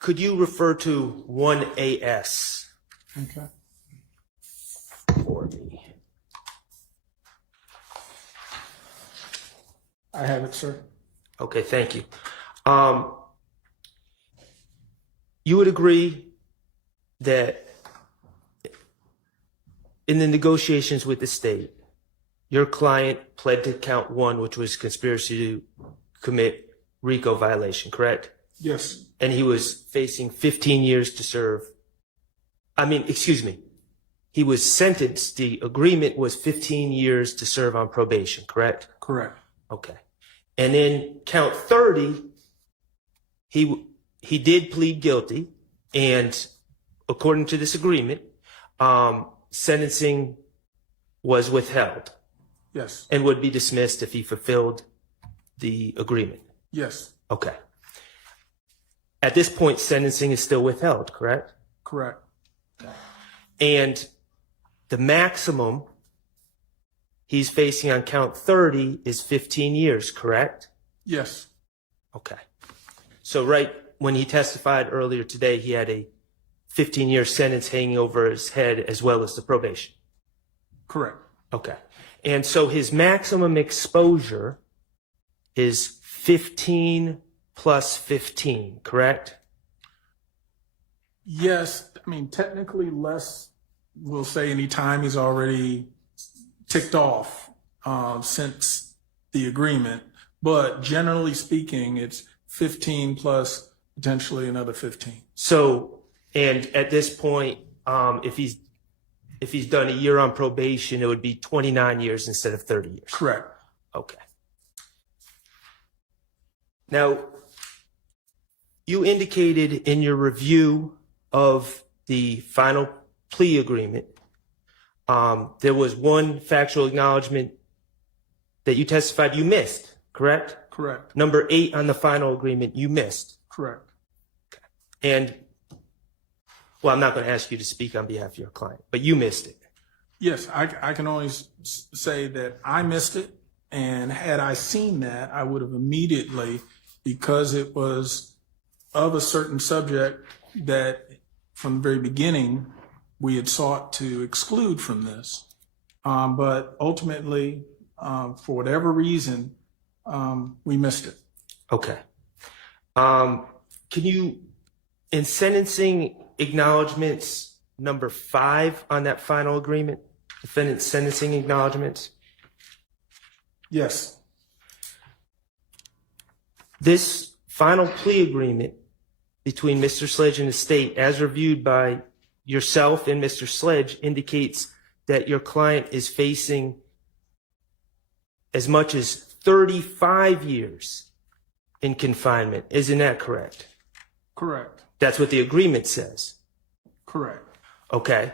Could you refer to 1AS Okay. for me? I have it, sir. Okay, thank you. You would agree that in the negotiations with the state, your client pled to count 1, which was conspiracy to commit RICO violation, correct? Yes. And he was facing 15 years to serve. He was sentenced. The agreement was 15 years to serve on probation, correct? Correct. Okay. And then count 30, he did plead guilty, and according to this agreement, sentencing was withheld Yes. and would be dismissed if he fulfilled the agreement. Yes. Okay. At this point, sentencing is still withheld, correct? Correct. And the maximum he's facing on count 30 is 15 years, correct? Yes. Okay. So right when he testified earlier today, he had a 15-year sentence hanging over his head as well as the probation. Correct. Okay. And so his maximum exposure is 15 plus 15, correct? Yes. I mean, technically less, we'll say any time he's already ticked off since the agreement. But generally speaking, it's 15 plus potentially another 15. So, and at this point, if he's done a year on probation, it would be 29 years instead of 30 years. Correct. Okay. Now, you indicated in your review of the final plea agreement, there was one factual acknowledgement that you testified you missed, correct? Correct. Number 8 on the final agreement, you missed. Correct. And, well, I'm not going to ask you to speak on behalf of your client, but you missed it. Yes, I can only say that I missed it. And had I seen that, I would have immediately, because it was of a certain subject that from the very beginning we had sought to exclude from this. But ultimately, for whatever reason, we missed it. Okay. Can you, in sentencing acknowledgements number 5 on that final agreement, defendant's sentencing acknowledgements, Yes. this final plea agreement between Mr. Sledge and the state, as reviewed by yourself and Mr. Sledge, indicates that your client is facing as much as 35 years in confinement. Isn't that correct? Correct. That's what the agreement says. Correct. Okay.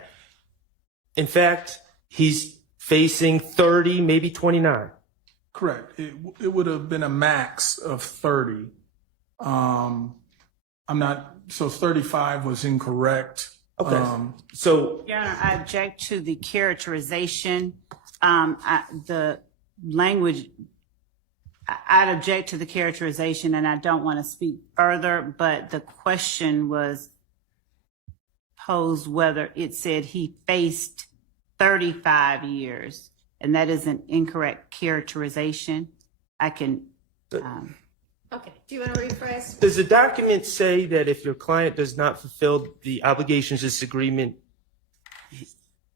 In fact, he's facing 30, maybe 29. Correct. It would have been a max of 30. So 35 was incorrect. Okay. So, Your Honor, I object to the characterization. The language, I'd object to the characterization, and I don't want to speak further, but the question was posed whether it said he faced 35 years, and that is an incorrect characterization. I can, Okay, do you want to rephrase? does the document say that if your client does not fulfill the obligations of this agreement,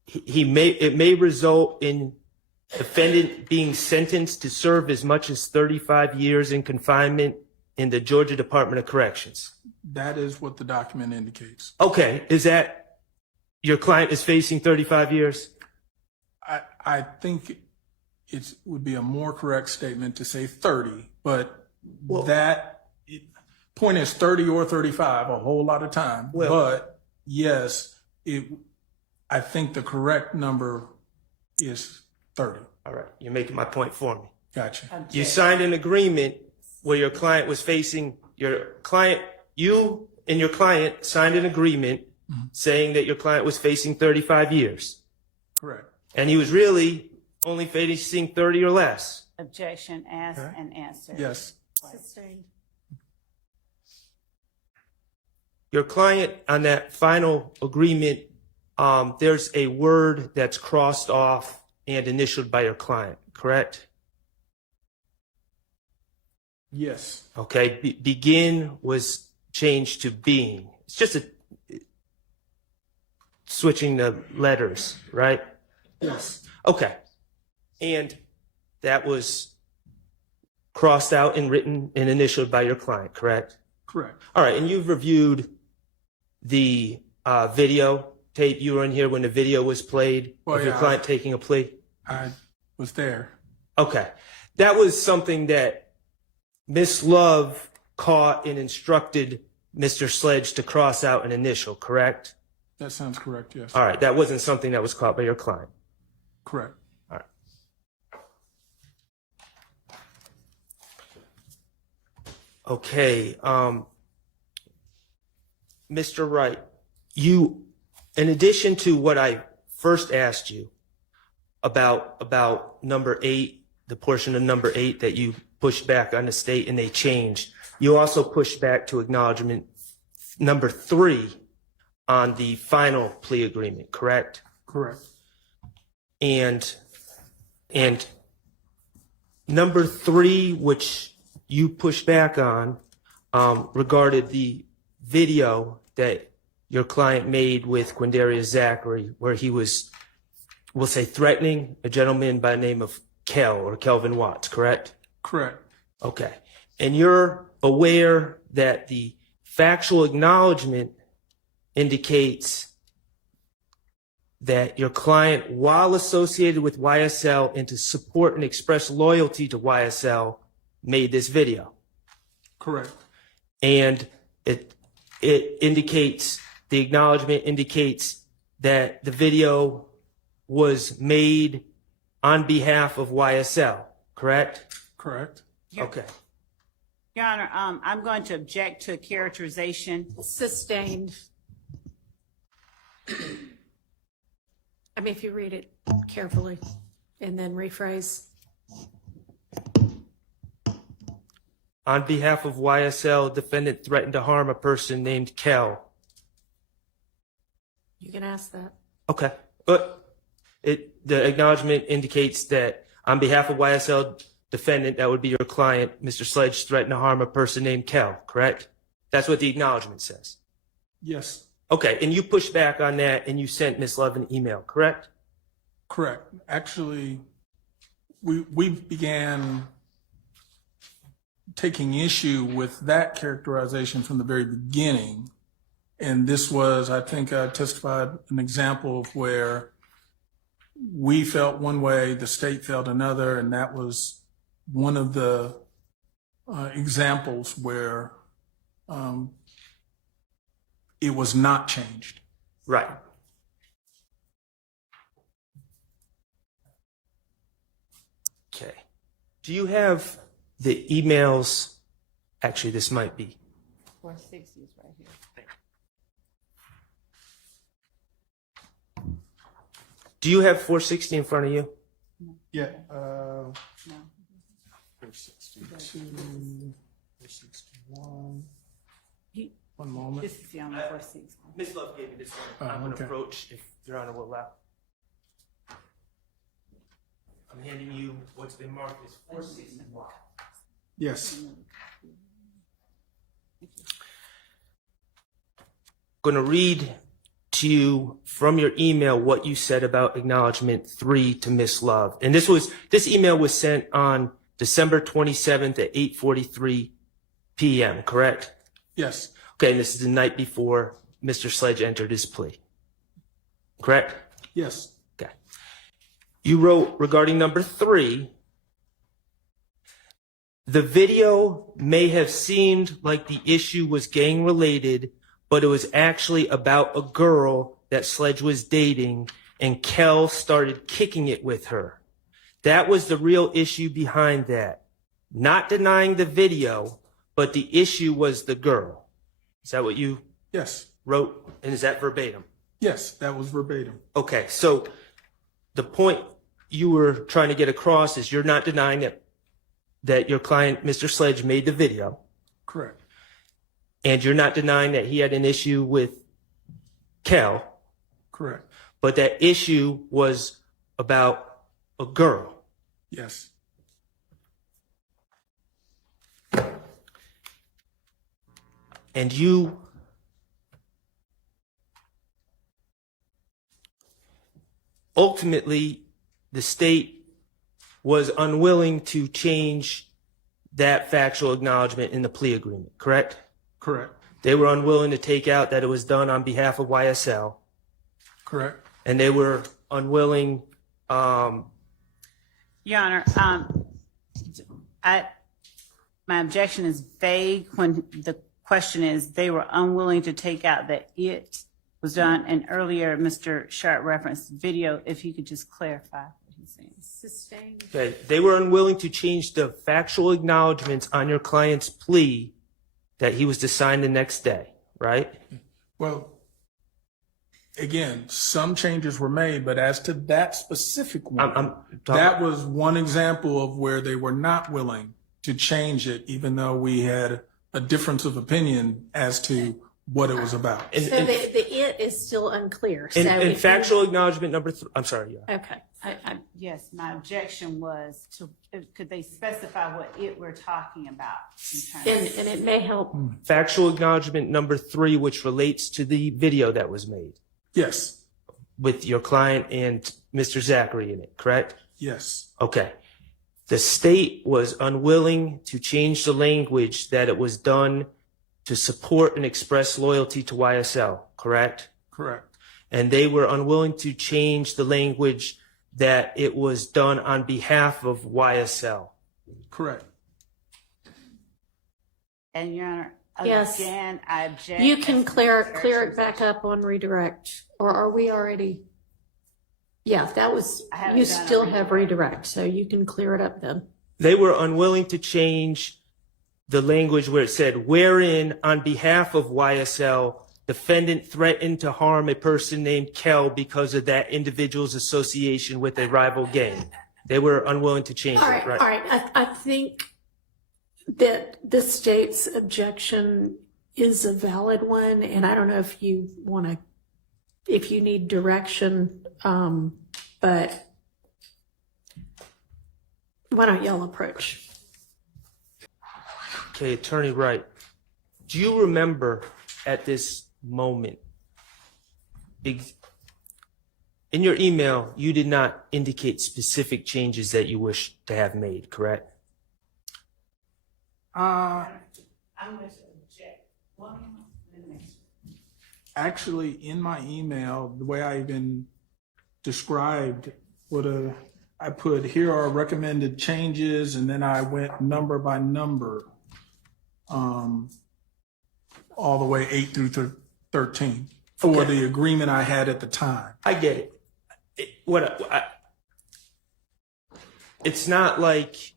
it may result in defendant being sentenced to serve as much as 35 years in confinement in the Georgia Department of Corrections? That is what the document indicates. Okay, is that your client is facing 35 years? I think it would be a more correct statement to say 30, but point is 30 or 35, a whole lot of time. But yes, I think the correct number is 30. All right, you're making my point for me. Gotcha. You signed an agreement where your client was facing, you and your client signed an agreement saying that your client was facing 35 years. Correct. And he was really only facing 30 or less. objection, asked and answered. Yes. Sustained. Your client on that final agreement, there's a word that's crossed off and initialed by your client, correct? Yes. Okay, begin was changed to being. It's just switching the letters, right? Yes. Okay. And that was crossed out and written and initialed by your client, correct? Correct. All right, and you've reviewed the video tape. You were in here when the video was played of your client taking a plea? I was there. Okay. That was something that Miss Love caught and instructed Mr. Sledge to cross out an initial, correct? That sounds correct, yes. All right, that wasn't something that was caught by your client. Correct. All right. Okay, Mr. Wright, you, in addition to what I first asked you about number 8, the portion of number 8 that you pushed back on the state and they changed, you also pushed back to acknowledgement number 3 on the final plea agreement, correct? Correct. And number 3, which you pushed back on, regarded the video that your client made with Quindarius Zachary, where he was, we'll say, threatening a gentleman by the name of Kelvin Watts, correct? Correct. Okay. And you're aware that the factual acknowledgement indicates that your client, while associated with YSL and to support and express loyalty to YSL, made this video. Correct. And it indicates, the acknowledgement indicates that the video was made on behalf of YSL, correct? Correct. Okay. Your Honor, I'm going to object to a characterization. Sustained. I mean, if you read it carefully and then rephrase. On behalf of YSL, defendant threatened to harm a person named Kel. You can ask that. Okay. But the acknowledgement indicates that on behalf of YSL, defendant, that would be your client, Mr. Sledge, threatened to harm a person named Kel, correct? That's what the acknowledgement says. Yes. Okay. And you pushed back on that and you sent Ms. Love an email, correct? Correct. Actually, we began taking issue with that characterization from the very beginning. And this was, I think I testified, an example of where we felt one way, the state felt another, and that was one of the examples where it was not changed. Right. Okay. Do you have the emails? Actually, this might be. 460 is right here. Do you have 460 in front of you? Yeah. No. 462, 461. He, One moment. this is the only 460. Ms. Love gave me this one. Oh, I'm going okay. to approach, if Your Honor will allow. I'm handing you what's been marked as 461. Yes. Going to read to you from your email what you said about acknowledgement 3 to Ms. Love. And this email was sent on December 27th at 8:43 p.m., correct? Yes. Okay, and this is the night before Mr. Sledge entered his plea, correct? Yes. Okay. You wrote regarding number 3, the video may have seemed like the issue was gang related, but it was actually about a girl that Sledge was dating, and Kel started kicking it with her. That was the real issue behind that. Not denying the video, but the issue was the girl. Is that what you Yes. wrote? And is that verbatim? Yes, that was verbatim. Okay, so the point you were trying to get across is you're not denying that your client, Mr. Sledge, made the video, Correct. and you're not denying that he had an issue with Kel, Correct. but that issue was about a girl. Yes. And you ultimately, the state was unwilling to change that factual acknowledgement in the plea agreement, correct? Correct. They were unwilling to take out that it was done on behalf of YSL, Correct. and they were unwilling. Your Honor, my objection is vague when the question is they were unwilling to take out that it was done. And earlier, Mr. Sharp referenced video. If you could just clarify what he's saying. Sustained. Okay, they were unwilling to change the factual acknowledgments on your client's plea that he was to sign the next day, right? Well, again, some changes were made, but as to that specific one, I'm talking- that was one example of where they were not willing to change it, even though we had a difference of opinion as to what it was about. And, So the it is still unclear. So and if you- factual acknowledgement number 3. I'm sorry, yeah. Okay. Yes, my objection was to, could they specify what it we're talking about? In terms And it may help. Factual acknowledgement number 3, which relates to the video that was made Yes. with your client and Mr. Zachary in it, correct? Yes. Okay. The state was unwilling to change the language that it was done to support and express loyalty to YSL, correct? Correct. And they were unwilling to change the language that it was done on behalf of YSL. Correct. And Your Honor, Yes. again, I object. You can as to clear the it back up on redirect, or are we already? Yeah, that was, I haven't you done a still have redirect. redirect, so you can clear it up then. They were unwilling to change the language where it said, wherein on behalf of YSL, defendant threatened to harm a person named Kel because of that individual's association with a rival gang. They were unwilling to change All it, right, right? all right. I think that the state's objection is a valid one, and I don't know if you want to, if you need direction, but why don't y'all approach? Okay, Attorney Wright, do you remember at this moment, in your email, you did not indicate specific changes that you wish to have made, correct? I'm going to object. 1 minute. Actually, in my email, the way I even described I put, here are recommended changes, and then I went number by number, all the way 8 through 13 for Okay. the agreement I had at the time. I get it. it's not like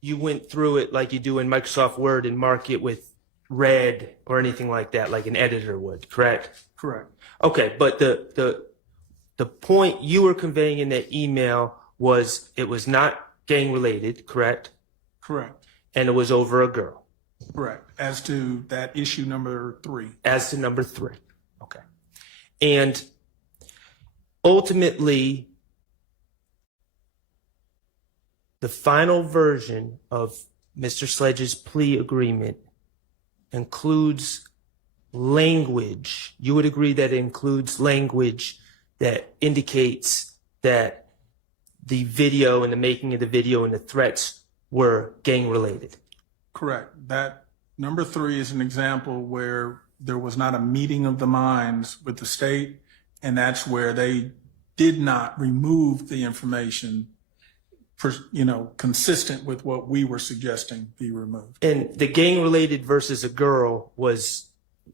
you went through it like you do in Microsoft Word and mark it with red or anything like that, like an editor would, correct? Correct. Okay, but the point you were conveying in that email was it was not gang related, correct? Correct. And it was over a girl. Correct. As to that issue number 3. As to number 3. Okay. And ultimately, the final version of Mr. Sledge's plea agreement includes language. You would agree that it includes language that indicates that the video and the making of the video and the threats were gang related. Correct. That number 3 is an example where there was not a meeting of the minds with the state, and that's where they did not remove the information, consistent with what we were suggesting be removed. And the gang related versus a girl was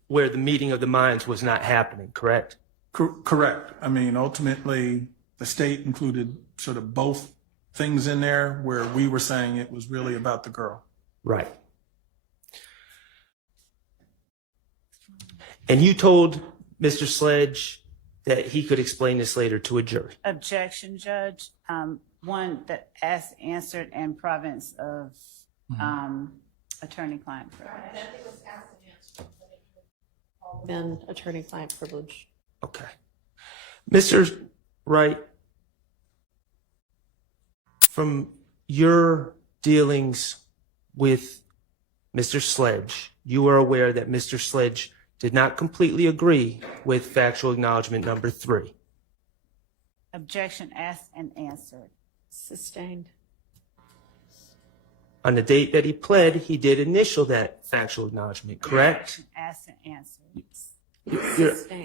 where the meeting of the minds was not happening, correct? Correct. I mean, ultimately, the state included sort of both things in there where we were saying it was really about the girl. Right. And you told Mr. Sledge that he could explain this later to a jury. Objection, Judge. One that asked, answered, and province of attorney-client privilege. Then attorney-client privilege. Okay. Mr. Wright, from your dealings with Mr. Sledge, you are aware that Mr. Sledge did not completely agree with factual acknowledgement number 3. Objection asked and answered. Sustained. On the date that he pled, he did initial that factual acknowledgement, correct? Asked and answered.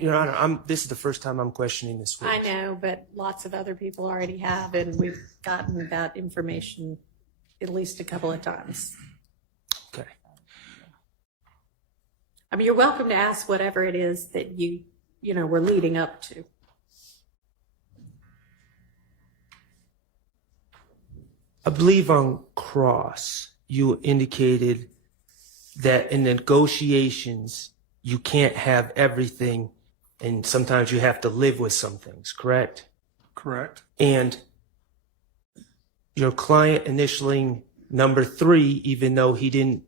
Your Honor, this is the first time I'm questioning this I witness. know, but lots of other people already have, and we've gotten that information at least a couple of times. Okay. I mean, you're welcome to ask whatever it is that we're leading up to. I believe on cross, you indicated that in negotiations, you can't have everything, and sometimes you have to live with some things, correct? Correct. And your client initialing number 3, even though he didn't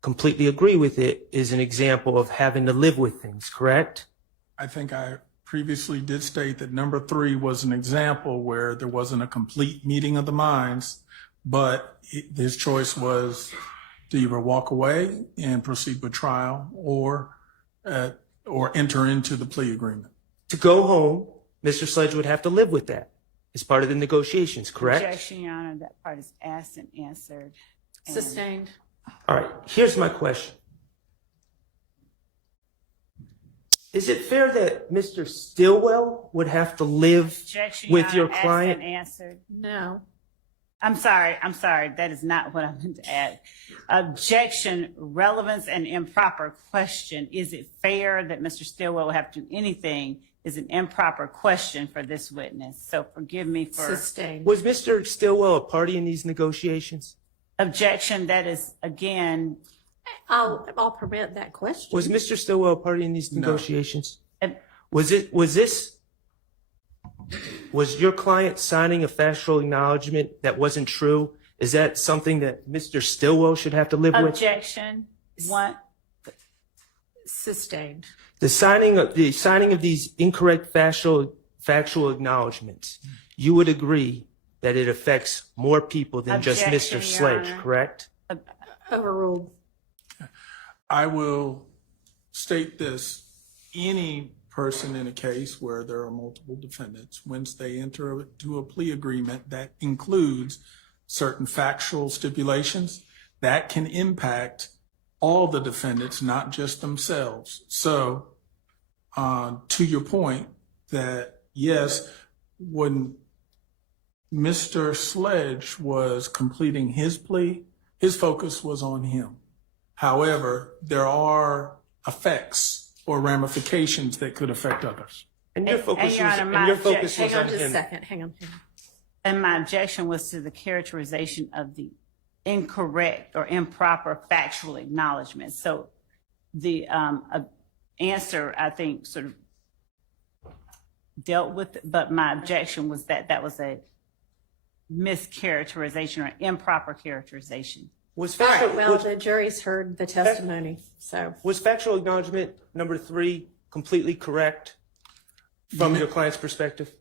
completely agree with it, is an example of having to live with things, correct? I think I previously did state that number 3 was an example where there wasn't a complete meeting of the minds, but his choice was to either walk away and proceed with trial or enter into the plea agreement. To go home, Mr. Sledge would have to live with that as part of the negotiations, correct? Objection, Your Honor. That part is asked and answered. And Sustained. All right, here's my question. Is it fair that Mr. Stillwell would have to live Objection, with your Honor. client? Asked and answered. No. I'm sorry. That is not what I meant to add. Objection, relevance, and improper question. Is it fair that Mr. Stillwell will have to do anything is an improper question for this witness. So forgive me for. Sustained. Was Mr. Stillwell a party in these negotiations? Objection, that is, again. I'll permit that question. Was Mr. Stillwell a party in these negotiations? No. Was your client signing a factual acknowledgement that wasn't true? Is that something that Mr. Stillwell should have to live with? Objection, one. Sustained. The signing of these incorrect factual acknowledgments, you would agree that it affects more people than just Objection, Mr. Your Sledge, Honor. correct? Overruled. I will state this. Any person in a case where there are multiple defendants, once they enter into a plea agreement that includes certain factual stipulations, that can impact all the defendants, not just themselves. So to your point that, yes, when Mr. Sledge was completing his plea, his focus was on him. However, there are effects or ramifications that could affect others. And your focus Your Honor, was, my and your focus Hang was on on just a him. second. Hang on. And my objection was to the characterization of the incorrect or improper factual acknowledgement. So the answer, I think, sort of dealt with it, but my objection was that that was a mischaracterization or improper characterization. Was All factual, right, well, was, the jury's heard the testimony, so. was factual acknowledgement number 3 completely correct from your client's perspective?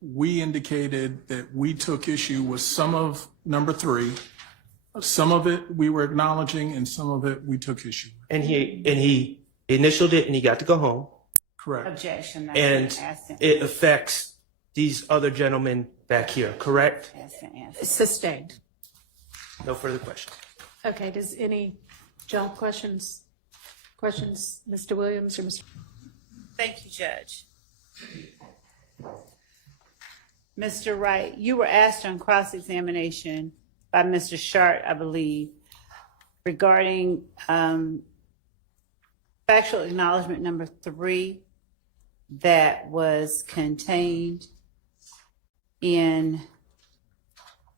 We indicated that we took issue with some of number 3. Some of it we were acknowledging, and some of it we took issue with. And he initialed it and he got to go home. Correct. Objection. I And asked him. it affects these other gentlemen back here, correct? Asked and answered. Sustained. No further questions. Okay, does any, Jill, questions? Questions, Mr. Williams or Mr.? Thank you, Judge. Mr. Wright, you were asked on cross-examination by Mr. Shart, I believe, regarding factual acknowledgement number 3 that was contained in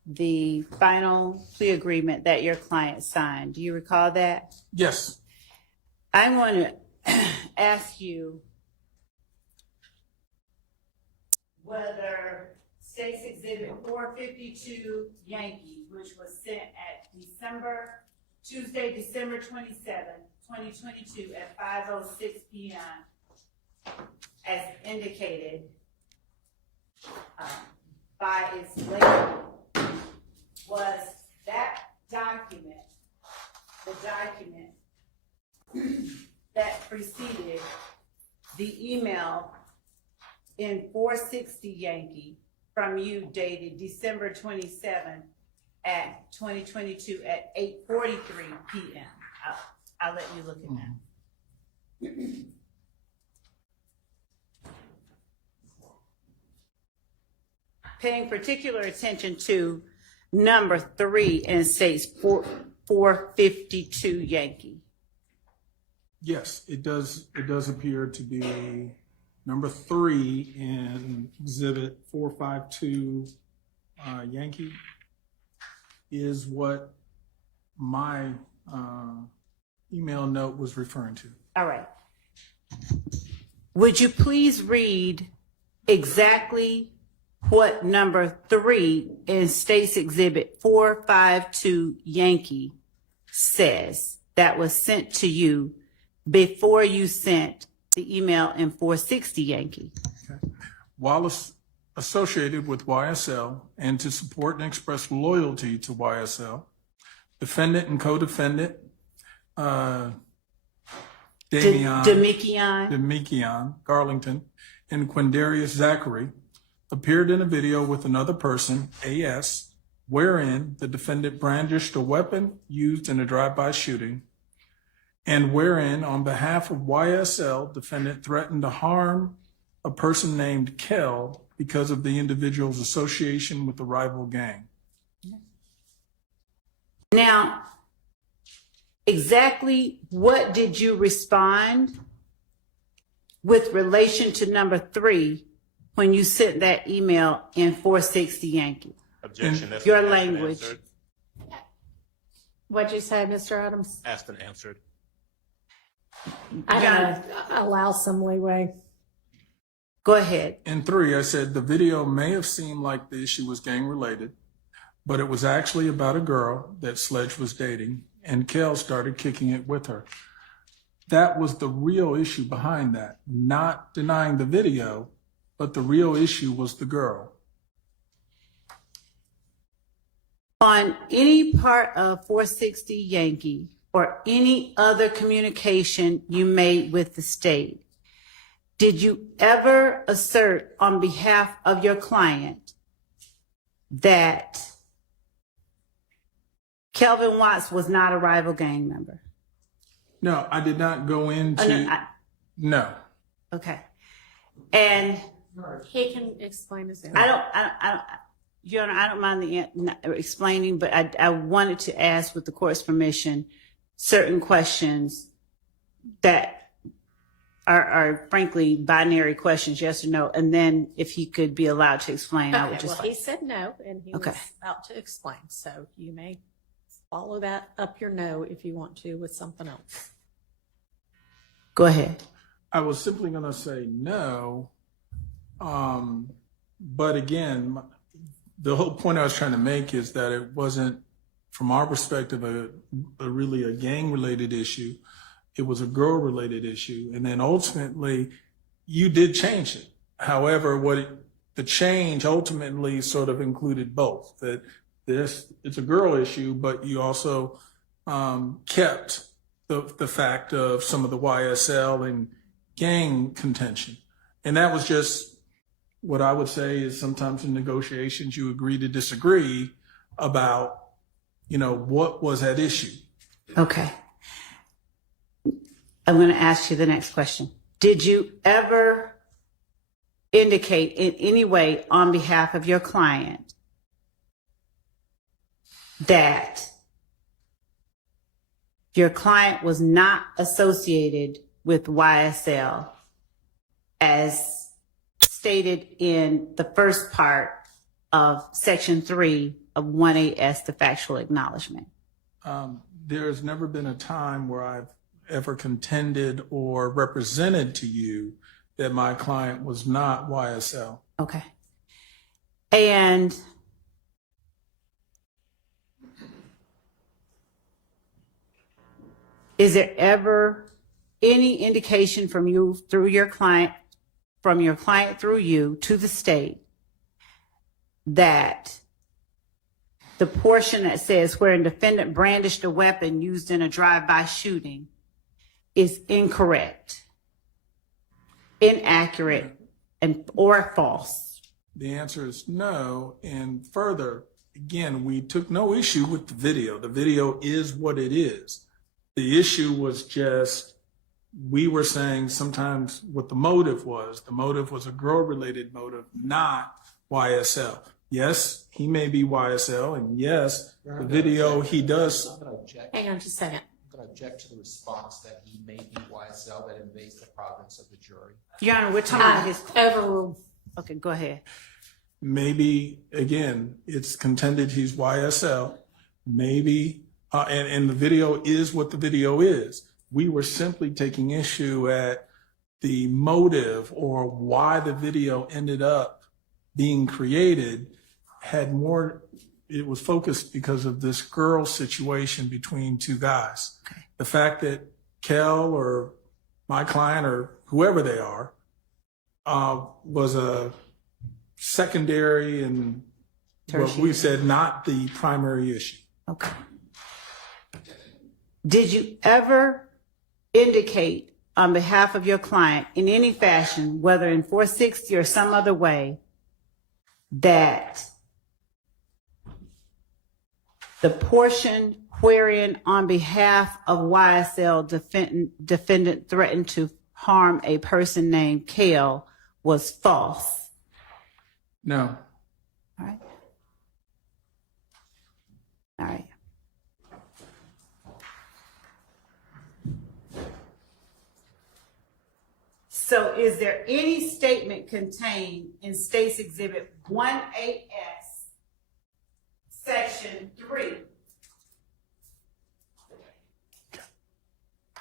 the final plea agreement that your client signed. Do you recall that? Yes. I want to ask you whether State's Exhibit 452 Yankee, which was sent at Tuesday, December 27th, 2022 at 5:06 p.m., as indicated by its label, was that document, the document that preceded the email in 460 Yankee from you dated December 27th at 2022 at 8:43 p.m. I'll let you look at that. Paying particular attention to number 3 in State's 452 Yankee. Yes, it does appear to be number 3 in Exhibit 452 Yankee is what my email note was referring to. All right. Would you please read exactly what number 3 in State's Exhibit 452 Yankee says that was sent to you before you sent the email in 460 Yankee? Okay. While associated with YSL and to support and express loyalty to YSL, defendant and co-defendant Demikian Garlington and Quindarius Zachary appeared in a video with another person, AS, wherein the defendant brandished a weapon used in a drive-by shooting, and wherein, on behalf of YSL, defendant threatened to harm a person named Kel because of the individual's association with the rival gang. Now, exactly what did you respond with relation to number 3 when you sent that email in 460 Yankee? Objection. That's Your been asked and language. answered. What'd you say, Mr. Adams? Asked and answered. I gotta allow some leeway. Go ahead. In 3, I said the video may have seemed like the issue was gang related, but it was actually about a girl that Sledge was dating, and Kel started kicking it with her. That was the real issue behind that. Not denying the video, but the real issue was the girl. On any part of 460 Yankee or any other communication you made with the state, did you ever assert on behalf of your client that Kelvin Watts was not a rival gang member? No, I did not go into. No. Okay. And He can explain his. Your Honor, I don't mind explaining, but I wanted to ask, with the court's permission, certain questions that are frankly binary questions, yes or no. And then if he could be allowed to explain, I would Okay, just well, he said no, and he Okay. was about to explain, so you may follow that up your no if you want to with something else. go ahead. I was simply going to say no. But again, the whole point I was trying to make is that it wasn't, from our perspective, a really a gang-related issue. It was a girl-related issue. And then ultimately, you did change it. However, the change ultimately sort of included both. That it's a girl issue, but you also kept the fact of some of the YSL and gang contention. And that was just what I would say is sometimes in negotiations, you agree to disagree about, what was at issue. Okay. I'm going to ask you the next question. Did you ever indicate in any way on behalf of your client that your client was not associated with YSL as stated in the first part of Section 3 of 1AS, the factual acknowledgement? There has never been a time where I've ever contended or represented to you that my client was not YSL. Okay. And is there ever any indication from you through your client, from your client through you to the state, that the portion that says where a defendant brandished a weapon used in a drive-by shooting is incorrect, inaccurate, or false? The answer is no. And further, again, we took no issue with the video. The video is what it is. The issue was just, we were saying sometimes what the motive was. The motive was a girl-related motive, not YSL. Yes, he may be YSL, and yes, the video he does. I'm going to object. Hang on just a second. I'm going to object to the response that he may be YSL, that invades the province of the jury. Your Honor, we're talking about his. Overruled. Okay, go ahead. Maybe, again, it's contended he's YSL. Maybe, and the video is what the video is. We were simply taking issue at the motive or why the video ended up being created had more, it was focused because of this girl situation between two guys. Okay. The fact that Kel or my client or whoever they are was a secondary and what we said not the primary issue. Okay. Did you ever indicate on behalf of your client in any fashion, whether in 460 or some other way, that the portion wherein on behalf of YSL defendant threatened to harm a person named Kale was false? No. All right. All right. So is there any statement contained in State's Exhibit 1AS, Section 3?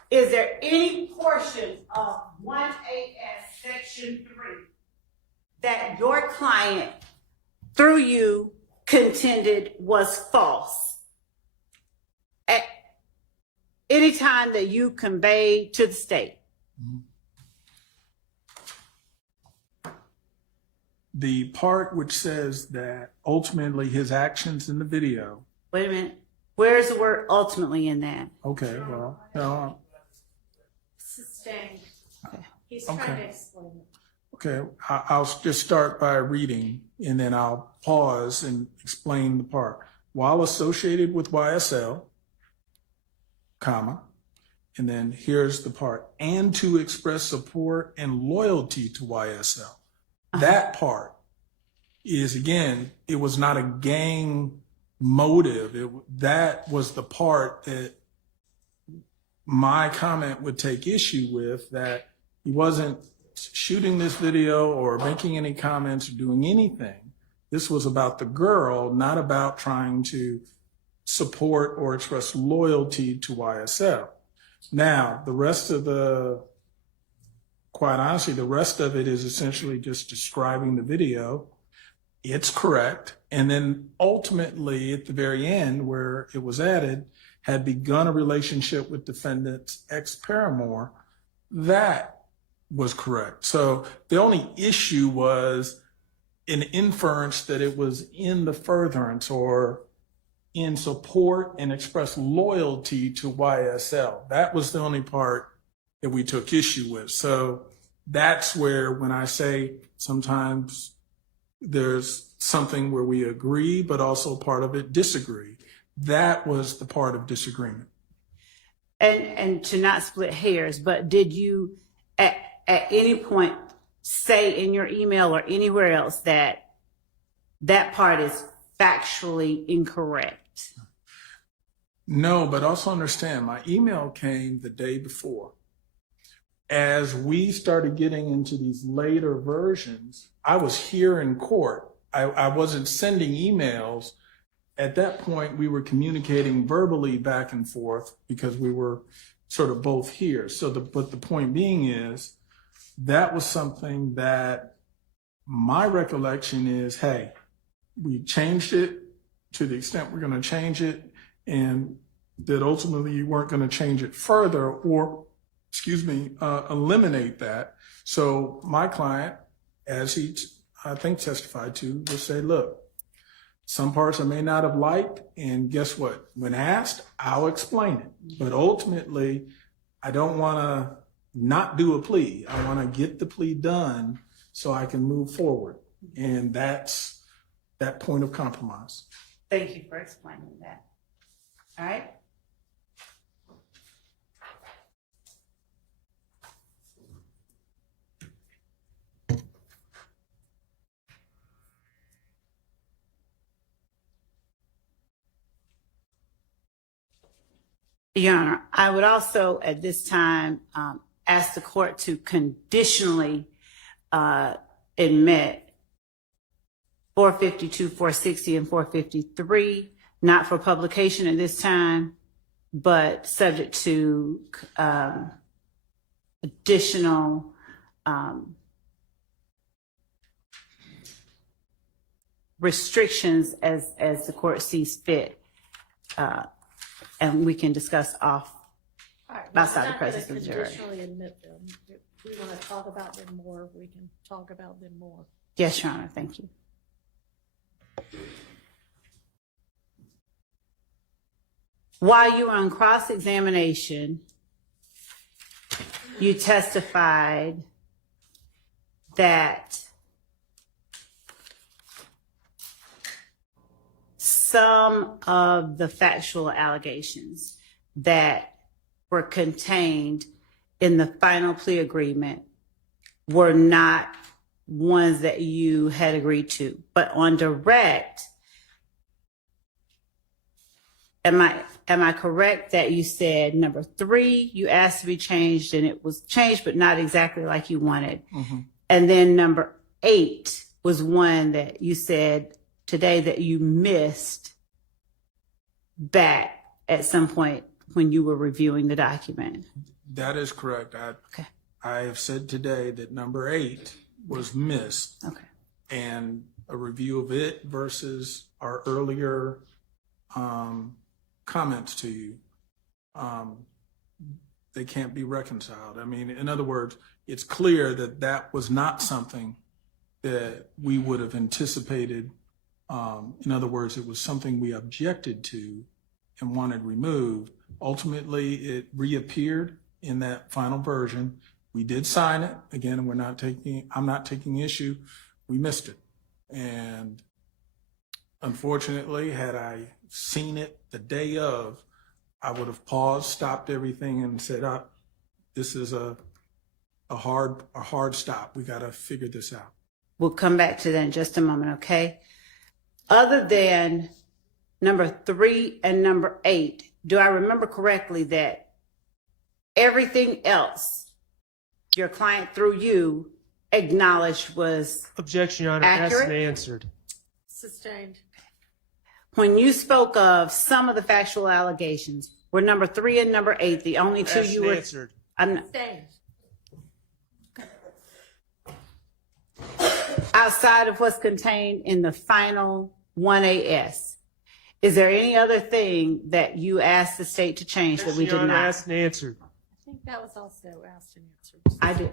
Is there any portion of 1AS, Section 3 that your client, through you, contended was false? At any time that you conveyed to the state? The part which says that ultimately his actions in the video. Wait a minute. Where's the word ultimately in that? Okay, well, no. Sustained. Okay. He's trying Okay. to explain it. Okay, I'll just start by reading and then I'll pause and explain the part. While associated with YSL, comma, and then here's the part, and to express support and loyalty to YSL. That part is, again, it was not a gang motive. That was the part that my comment would take issue with, that He wasn't shooting this video or making any comments or doing anything. This was about the girl, not about trying to support or express loyalty to YSL. Now, quite honestly, the rest of it is essentially just describing the video. It's correct. And then ultimately at the very end where it was added, had begun a relationship with defendant's ex-paramour, that was correct. So the only issue was an inference that it was in the furtherance or in support and express loyalty to YSL. That was the only part that we took issue with. So that's where, when I say sometimes there's something where we agree, but also part of it disagree. That was the part of disagreement. And to not split hairs, but did you at any point say in your email or anywhere else that that part is factually incorrect? No, but also understand my email came the day before. As we started getting into these later versions, I was here in court. I wasn't sending emails. At that point, we were communicating verbally back and forth because we were sort of both here. But the point being is, that was something that my recollection is, hey, we changed it to the extent we're going to change it, and that ultimately you weren't going to change it further or, eliminate that. So my client, as he, I think, testified to, would say, look, some parts I may not have liked, and guess what? When asked, I'll explain it. But ultimately, I don't want to not do a plea. I want to get the plea done so I can move forward. And that's that point of compromise. Thank you for explaining that. All right. Your Honor, I would also at this time ask the court to conditionally admit 452, 460, and 453, not for publication at this time, but subject to additional restrictions as the court sees fit. And we can discuss outside the presence of the jury. Conditionally admit them. If we want to talk about them more, we can talk about them more. Yes, Your Honor, thank you. While you were on cross-examination, you testified that some of the factual allegations that were contained in the final plea agreement were not ones that you had agreed to. But on direct, am I correct that you said number 3, you asked to be changed and it was changed, but not exactly like you wanted? Mm-hmm. And then number 8 was one that you said today that you missed back at some point when you were reviewing the document. That is correct. Okay. I have said today that number 8 was missed. Okay. And a review of it versus our earlier comments to you, they can't be reconciled. I mean, in other words, it's clear that that was not something that we would have anticipated. In other words, it was something we objected to and wanted removed. Ultimately, it reappeared in that final version. We did sign it. Again, I'm not taking issue. We missed it. And unfortunately, had I seen it the day of, I would have paused, stopped everything and said, this is a hard stop. We got to figure this out. We'll come back to that in just a moment, okay? Other than number 3 and number 8, do I remember correctly that everything else your client through you acknowledged was Objection, Your Honor. Asked accurate? and answered. Sustained. When you spoke of some of the factual allegations, were number 3 and number 8 the only two Asked you and were? answered. Sustained. Outside of what's contained in the final 1AS, is there any other thing that you asked the state to change that we Your did Honor, not? asked and answered. I think that was also asked and answered. I did.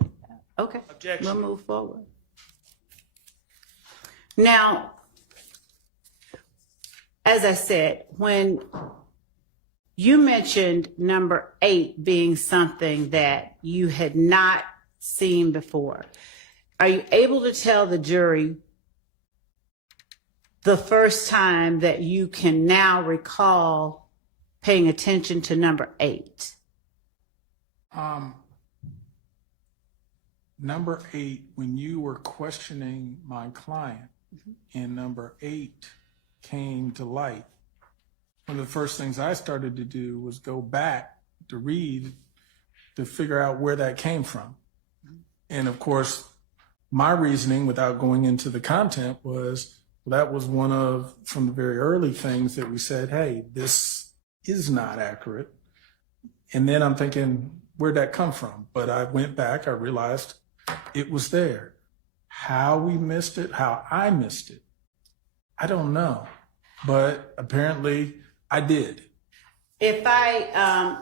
Okay. Objection. We'll move forward. Now, as I said, when you mentioned number 8 being something that you had not seen before, are you able to tell the jury the first time that you can now recall paying attention to number 8? Number 8, when you were questioning my client, and number 8 came to light, one of the first things I started to do was go back to read to figure out where that came from. And of course, my reasoning, without going into the content, was that was one of, from the very early things that we said, hey, this is not accurate. And then I'm thinking, where'd that come from? But I went back, I realized it was there. How we missed it, how I missed it, I don't know. But apparently I did. If I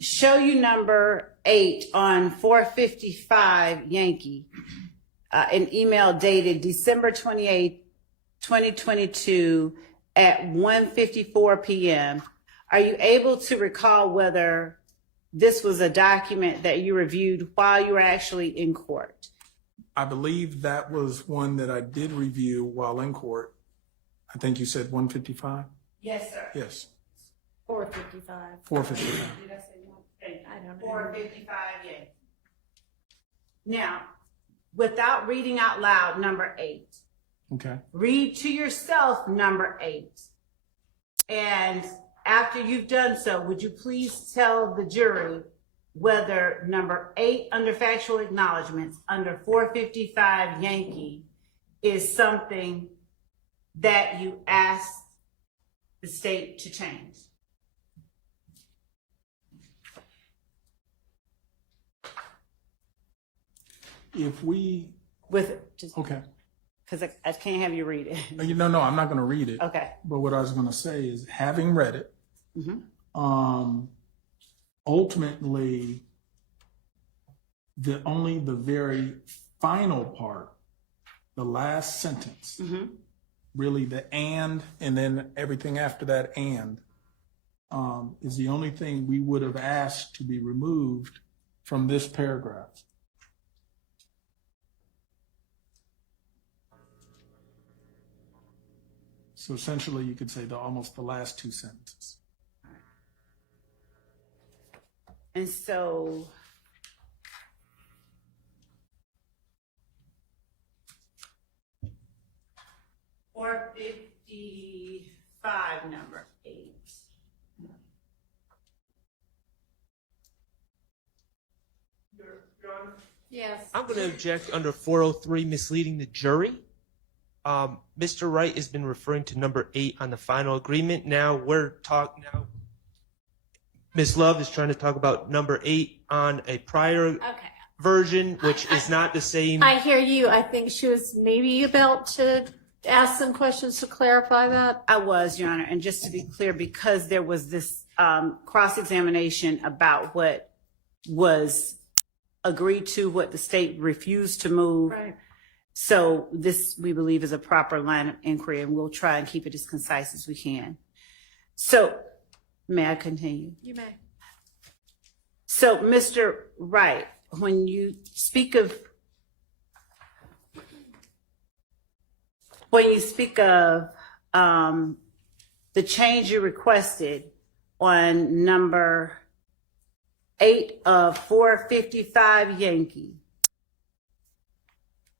show you number 8 on 455 Yankee, an email dated December 28th, 2022 at 1:54 p.m., are you able to recall whether this was a document that you reviewed while you were actually in court? I believe that was one that I did review while in court. I think you said 155? Yes, sir. Yes, 455. 455. I don't know. 455 Yankee. Now, without reading out loud number 8, Okay. read to yourself number 8. And after you've done so, would you please tell the jury whether number 8 under factual acknowledgments under 455 Yankee is something that you asked the state to change? If we, With just okay. because I can't have you read it. No, I'm not going to read it. Okay. But what I was going to say is, having read it, Mhm. ultimately, the very final part, the last sentence, really the and then everything after that and, is the only thing we would have asked to be removed from this paragraph. So essentially, you could say almost the last 2 sentences. And so, $455 number 8. Yes. I'm going to object under 403, misleading the jury. Mr. Wright has been referring to number 8 on the final agreement. Now we're talking now. Ms. Love is trying to talk about number 8 on a prior Okay. version, which is not the same. I hear you. I think she was maybe about to ask some questions to clarify that. I was, Your Honor, and just to be clear, because there was this cross-examination about what was agreed to, what the state refused to move. Right. So this, we believe, is a proper line of inquiry, and we'll try and keep it as concise as we can. So, may I continue? You may. So, Mr. Wright, when you speak of the change you requested on number 8 of 455 Yankee,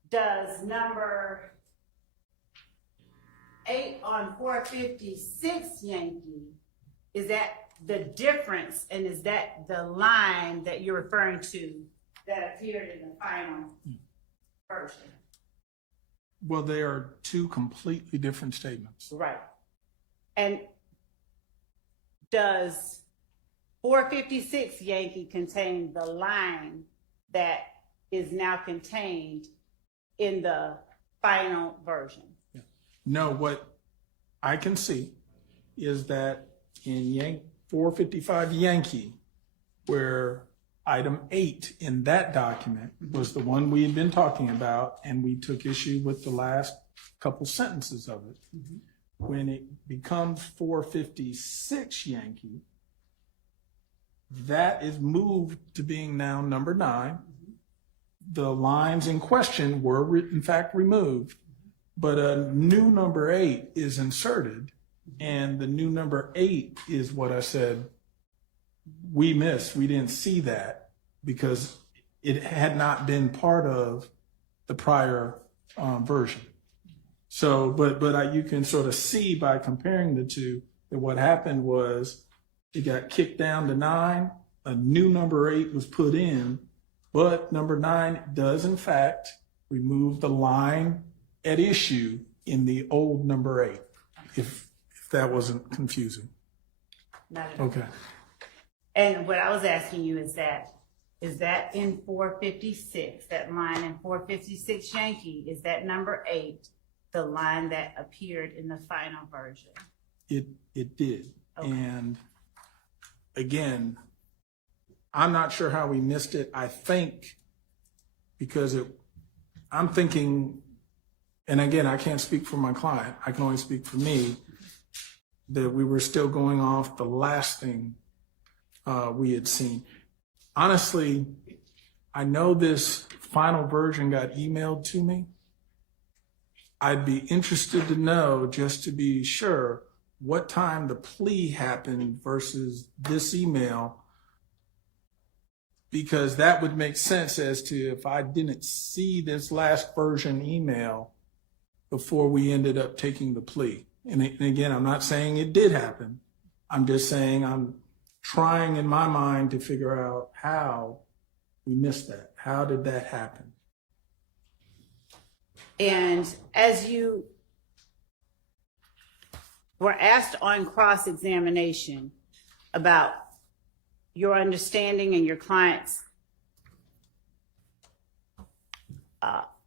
does number 8 on 456 Yankee, is that the difference, and is that the line that you're referring to that appeared in the final version. Well, they are two completely different statements. Right. And does 456 Yankee contain the line that is now contained in the final version? No, what I can see is that in 455 Yankee, where item 8 in that document was the one we had been talking about, and we took issue with the last couple sentences of it. When it becomes 456 Yankee, that is moved to being now number 9. The lines in question were in fact removed, but a new number 8 is inserted, and the new number 8 is what I said we missed. We didn't see that because it had not been part of the prior version. So, but you can sort of see by comparing the two that what happened was it got kicked down to 9. A new number 8 was put in, but number 9 does in fact remove the line at issue in the old number 8. If that wasn't confusing. Not at all. Okay. And what I was asking you is that in 456, that line in 456 Yankee, is that number 8 the line that appeared in the final version? It did. Okay. And again, I'm not sure how we missed it. I think because I'm thinking, and again, I can't speak for my client. I can only speak for me, that we were still going off the last thing we had seen. Honestly, I know this final version got emailed to me. I'd be interested to know, just to be sure, what time the plea happened versus this email, because that would make sense as to if I didn't see this last version email before we ended up taking the plea. And again, I'm not saying it did happen. I'm just saying I'm trying in my mind to figure out how we missed that. How did that happen? And as you were asked on cross-examination about your understanding and your client's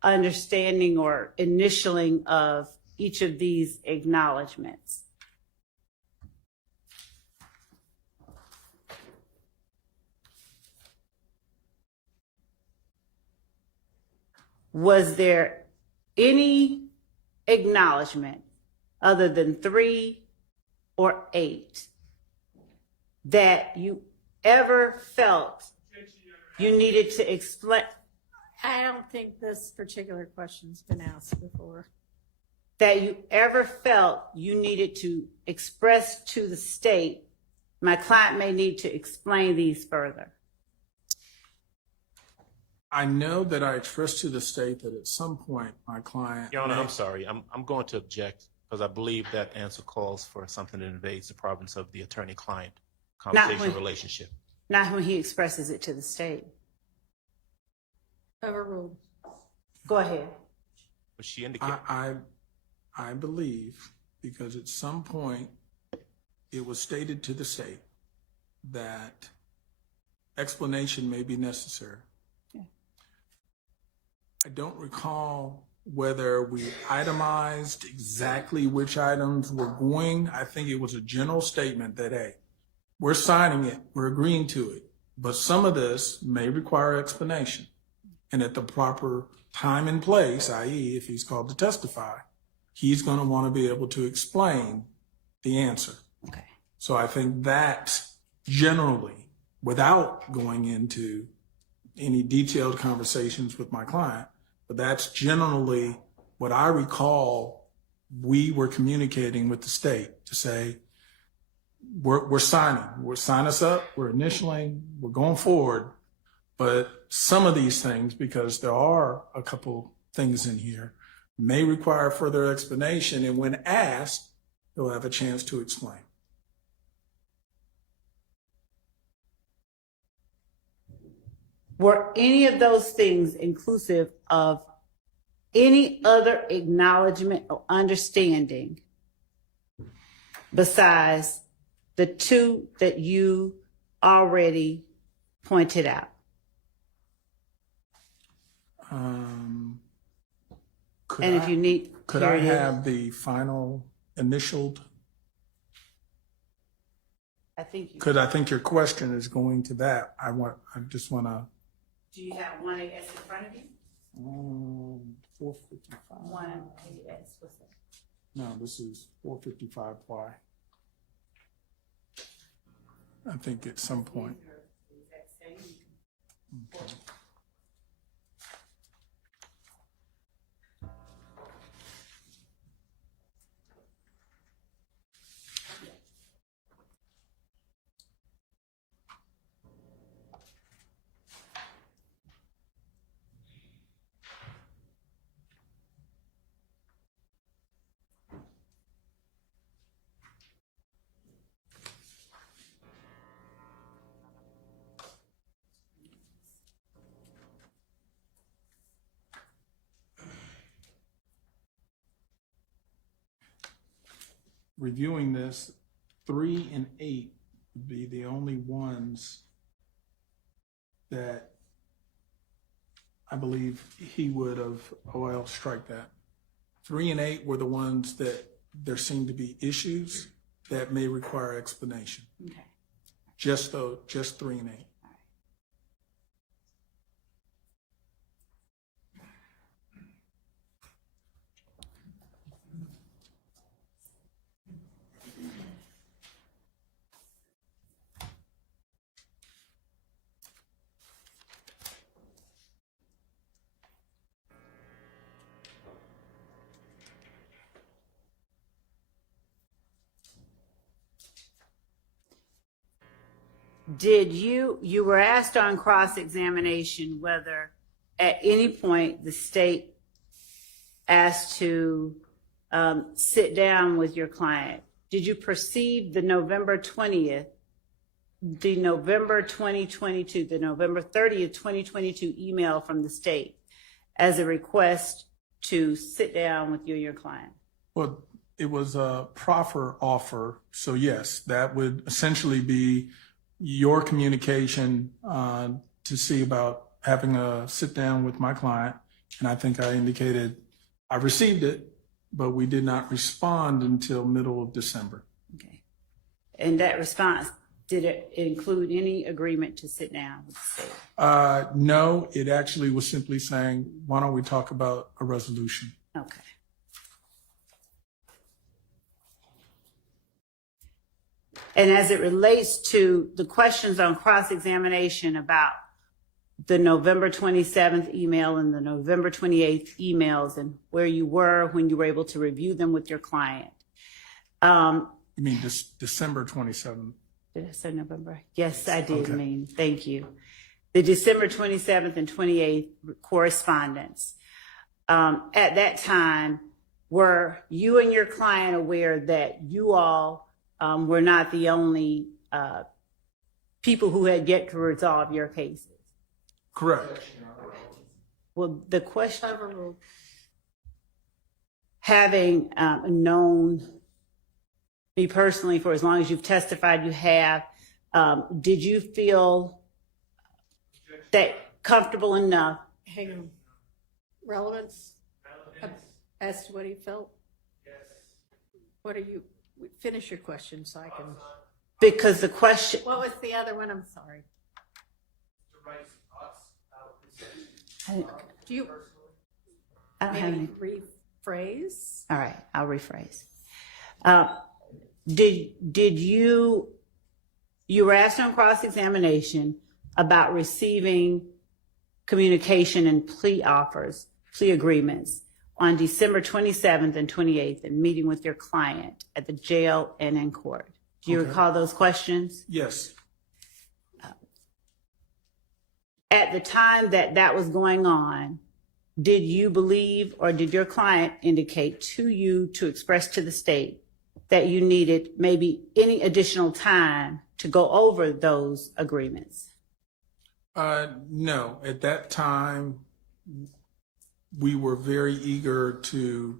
understanding or initialing of each of these acknowledgments, was there any acknowledgement other than 3 or 8 that you ever felt you needed to explain? I don't think this particular question's been asked before. That you ever felt you needed to express to the state, my client may need to explain these further? I know that I expressed to the state that at some point my client... Your Honor, I'm sorry. I'm going to object because I believe that answer calls for something that invades the province of the attorney-client conversation relationship. Not when he expresses it to the state. Overruled. Go ahead. But she indicated... I believe, because at some point it was stated to the state that explanation may be necessary. Yeah. I don't recall whether we itemized exactly which items were going. I think it was a general statement that, hey, we're signing it, we're agreeing to it, but some of this may require explanation. And at the proper time and place, i.e. if he's called to testify, he's going to want to be able to explain the answer. Okay. So I think that generally, without going into any detailed conversations with my client, but that's generally what I recall we were communicating with the state to say, we're signing, sign us up, we're initialing, we're going forward. But some of these things, because there are a couple things in here, may require further explanation, and when asked, he'll have a chance to explain. Were any of those things inclusive of any other acknowledgement or understanding besides the two that you already pointed out? Could If you need, could here I it is. have the final initialed? I think you. Because I think your question is going to that. I just want to. Do you have 1AS in front of you? 455. 1AS, what's that? No, this is 455Y. I think at some point. Okay. Reviewing this, 3 and 8 would be the only ones that I believe he would have, I'll strike that. 3 and 8 were the ones that there seemed to be issues that may require explanation. Okay. Just 3 and 8. Did you were asked on cross-examination whether at any point the state asked to sit down with your client. Did you perceive the November 20th, the November 2022, the November 30th, 2022 email from the state as a request to sit down with you and your client? Well, it was a proffer offer. So yes, that would essentially be your communication to see about having a sit down with my client. And I think I indicated I received it, but we did not respond until middle of December. Okay. And that response, did it include any agreement to sit down with the state? No, it actually was simply saying, why don't we talk about a resolution? Okay. And as it relates to the questions on cross-examination about the November 27th email and the November 28th emails and where you were when you were able to review them with your client. You mean December 27th? Did I say November? Yes, I did Okay. mean, thank you. The December 27th and 28th correspondence. At that time, were you and your client aware that you all were not the only people who had yet to resolve your cases? Correct. Well, the question, having known me personally for as long as you've testified you have, did you feel that comfortable enough? Hang on. Relevance as to what he felt? Yes. What are you, finish your question so I can. Because the question, What was the other one? I'm sorry. Do you I don't have maybe any. rephrase? All right, I'll rephrase. Did you were asked on cross-examination about receiving communication and plea offers, plea agreements on December 27th and 28th and meeting with your client at the jail and in court. Do you Okay. recall those questions? Yes. At the time that that was going on, did you believe or did your client indicate to you to express to the state that you needed maybe any additional time to go over those agreements? No, at that time, we were very eager to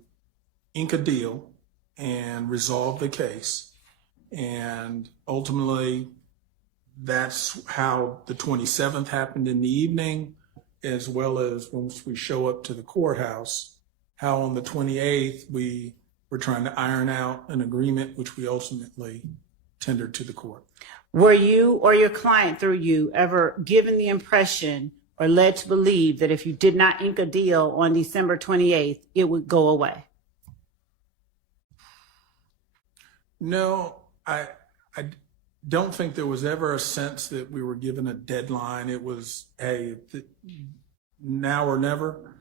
ink a deal and resolve the case. And ultimately, that's how the 27th happened in the evening, as well as once we show up to the courthouse, how on the 28th we were trying to iron out an agreement, which we ultimately tendered to the court. Were you or your client through you ever given the impression or led to believe that if you did not ink a deal on December 28th, it would go away? No, I don't think there was ever a sense that we were given a deadline. It was, hey, now or never.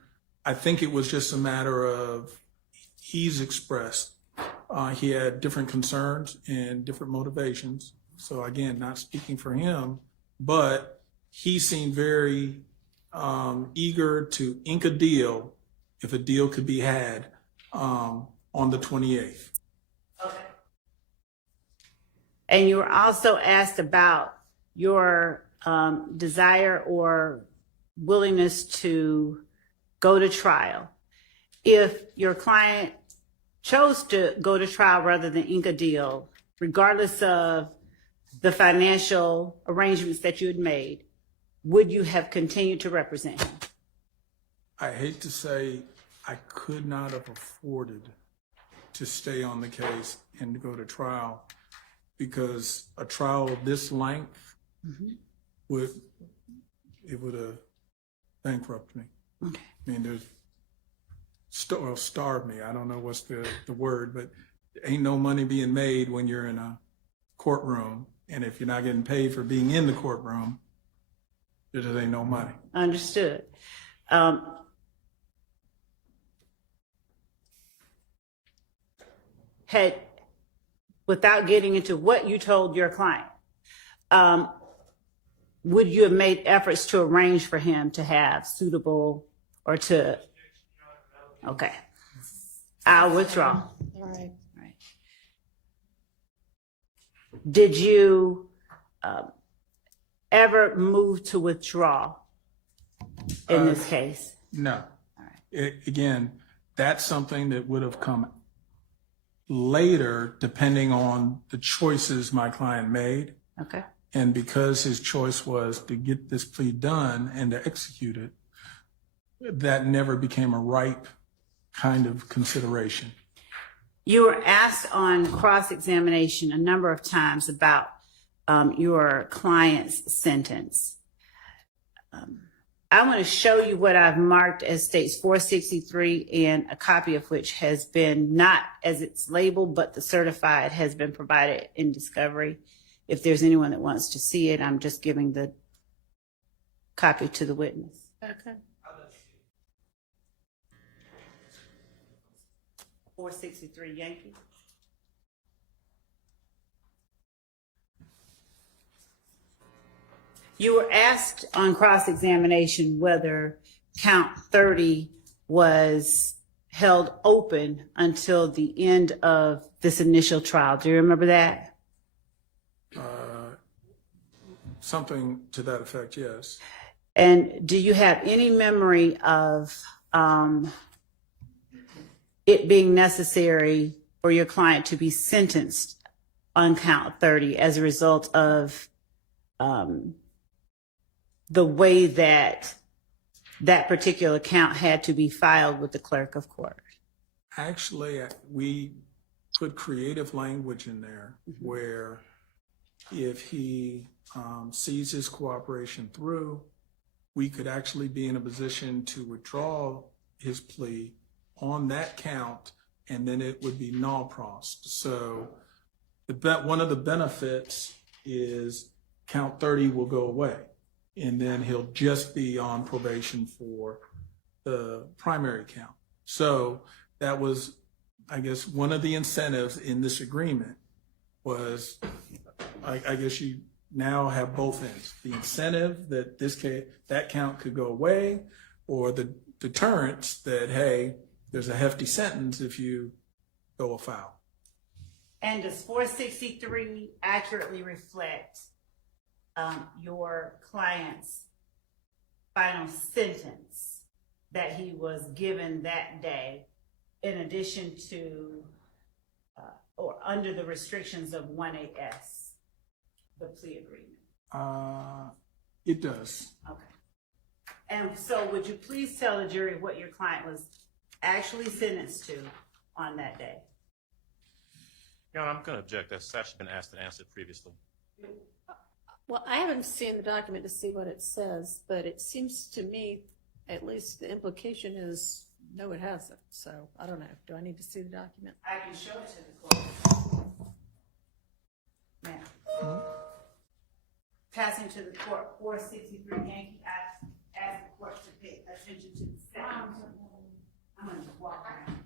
I think it was just a matter of he's expressed. He had different concerns and different motivations. So again, not speaking for him, but he seemed very eager to ink a deal if a deal could be had on the 28th. Okay. And you were also asked about your desire or willingness to go to trial. If your client chose to go to trial rather than ink a deal, regardless of the financial arrangements that you had made, would you have continued to represent him? I hate to say I could not have afforded to stay on the case and to go to trial, because a trial of this length would have bankrupted me. Okay. I mean, there's starve me. I don't know what's the word, but ain't no money being made when you're in a courtroom, and if you're not getting paid for being in the courtroom, there just ain't no money. Understood. Without getting into what you told your client, would you have made efforts to arrange for him to have suitable or to? Okay, I'll withdraw. All right. Right. Did you ever move to withdraw in this case? No. All right. Again, that's something that would have come later, depending on the choices my client made. Okay. And because his choice was to get this plea done and to execute it, that never became a ripe kind of consideration. You were asked on cross-examination a number of times about your client's sentence. I want to show you what I've marked as states 463, and a copy of which has been, not as it's labeled, but the certified has been provided in discovery. If there's anyone that wants to see it, I'm just giving the copy to the witness. Okay. 463 Yankee. You were asked on cross-examination whether count 30 was held open until the end of this initial trial. Do you remember that? Something to that effect, yes. And do you have any memory of it being necessary for your client to be sentenced on count 30 as a result of the way that that particular count had to be filed with the clerk of court? Actually, we put creative language in there where if he sees his cooperation through, we could actually be in a position to withdraw his plea on that count, and then it would be null prost. So one of the benefits is count 30 will go away, and then he'll just be on probation for the primary count. So that was, I guess, one of the incentives in this agreement was, I guess you now have both ends. The incentive that that count could go away, or the deterrence that, hey, there's a hefty sentence if you go afoul. And does 463 accurately reflect your client's final sentence that he was given that day, in addition to or under the restrictions of 1AS, the plea agreement? It does. Okay. And so would you please tell the jury what your client was actually sentenced to on that day? Your Honor, I'm going to object. That's actually been asked and answered previously. Well, I haven't seen the document to see what it says, but it seems to me, at least the implication is, no, it hasn't. So I don't know. Do I need to see the document? I can show it to the court. Ma'am. Passing to the court, 463 Yankee, I ask the court to pay attention to the sound. I'm going to walk around.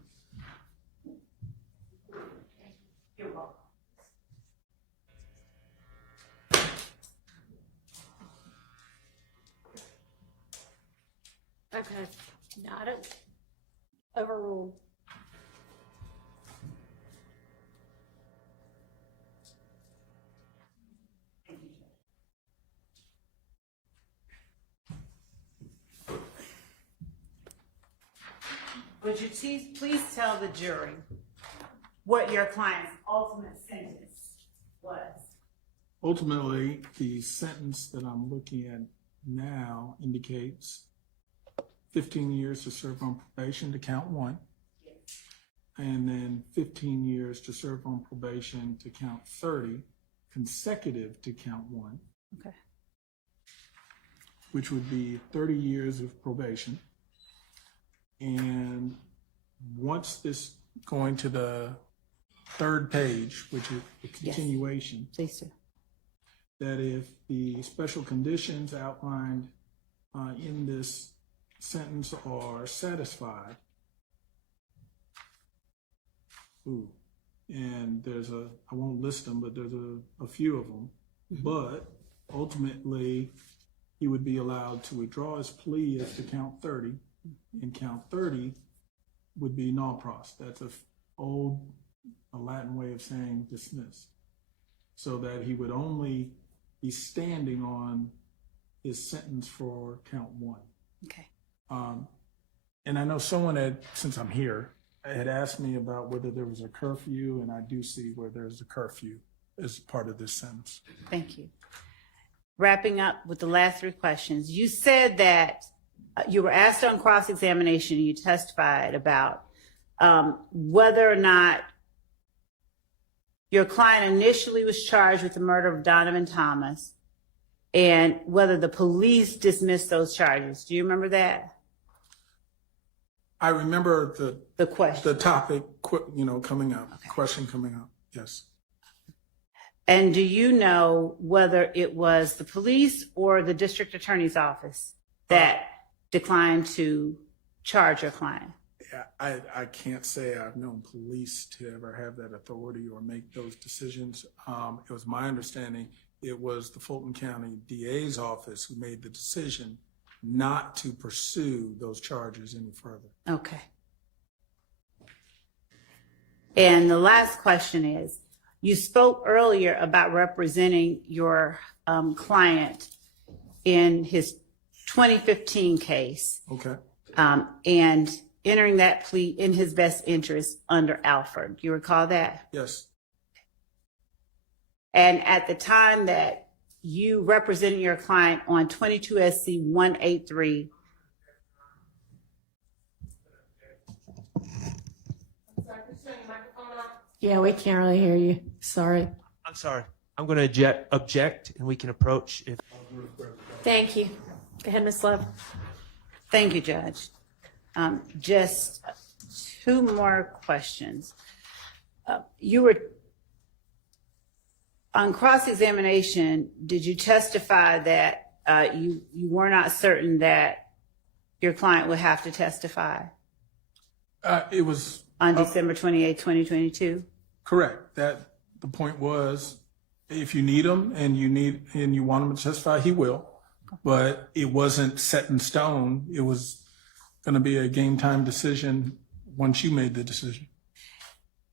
You're welcome. Okay. No, I don't. Overruled. Would you please tell the jury what your client's ultimate sentence was? Ultimately, the sentence that I'm looking at now indicates 15 years to serve on probation to count one, and then 15 years to serve on probation to count 30, consecutive to count one, Okay. which would be 30 years of probation. And once this, going to the third page, which is the continuation, Please do. that if the special conditions outlined in this sentence are satisfied, and there's I won't list them, but there's a few of them, but ultimately he would be allowed to withdraw his plea as to count 30, and count 30 would be non pros. That's a Latin way of saying dismiss, so that he would only be standing on his sentence for count one. Okay. And I know someone had, since I'm here, had asked me about whether there was a curfew, and I do see where there's a curfew as part of this sentence. Thank you. Wrapping up with the last three questions, you said that you were asked on cross-examination, and you testified about whether or not your client initially was charged with the murder of Donovan Thomas, and whether the police dismissed those charges. Do you remember that? I remember The question. the topic, coming up, question coming up. Yes. And do you know whether it was the police or the district attorney's office that declined to charge your client? Yeah, I can't say I've known police to ever have that authority or make those decisions. It was my understanding it was the Fulton County DA's office who made the decision not to pursue those charges any further. Okay. And the last question is, you spoke earlier about representing your client in his 2015 case. Okay. And entering that plea in his best interest under Alford. Do you recall that? Yes. And at the time that you represented your client on 22 SC 183. Yeah, we can't really hear you. Sorry. I'm sorry. I'm going to object, and we can approach if. Thank you. Go ahead, Ms. Love. Thank you, Judge. Just two more questions. You were on cross-examination. Did you testify that you were not certain that your client would have to testify It was on December 28, 2022? correct. That the point was, if you need him and you want him to testify, he will. But it wasn't set in stone. It was going to be a game time decision once you made the decision.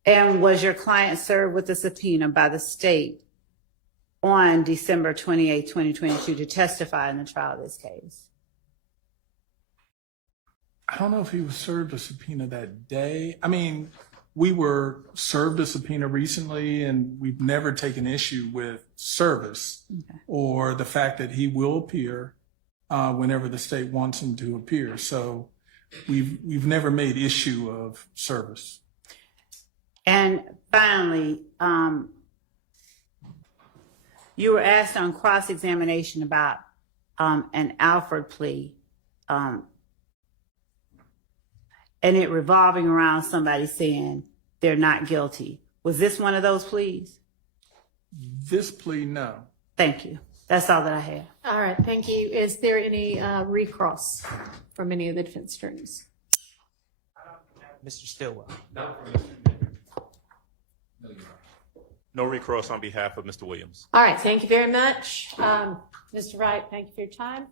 And was your client served with a subpoena by the state on December 28, 2022 to testify in the trial of this case? I don't know if he was served a subpoena that day. I mean, we were served a subpoena recently, and we've never taken issue with service or the fact that he will appear whenever the state wants him to appear. So we've never made issue of service. And finally, you were asked on cross-examination about an Alford plea, and it revolving around somebody saying they're not guilty. Was this one of those pleas? This plea, no. Thank you. That's all that I have. All right, thank you. Is there any recross from any of the defense attorneys? Mr. Stillwell. No recross on behalf of Mr. Williams. All right, thank you very much. Mr. Wright, thank you for your time.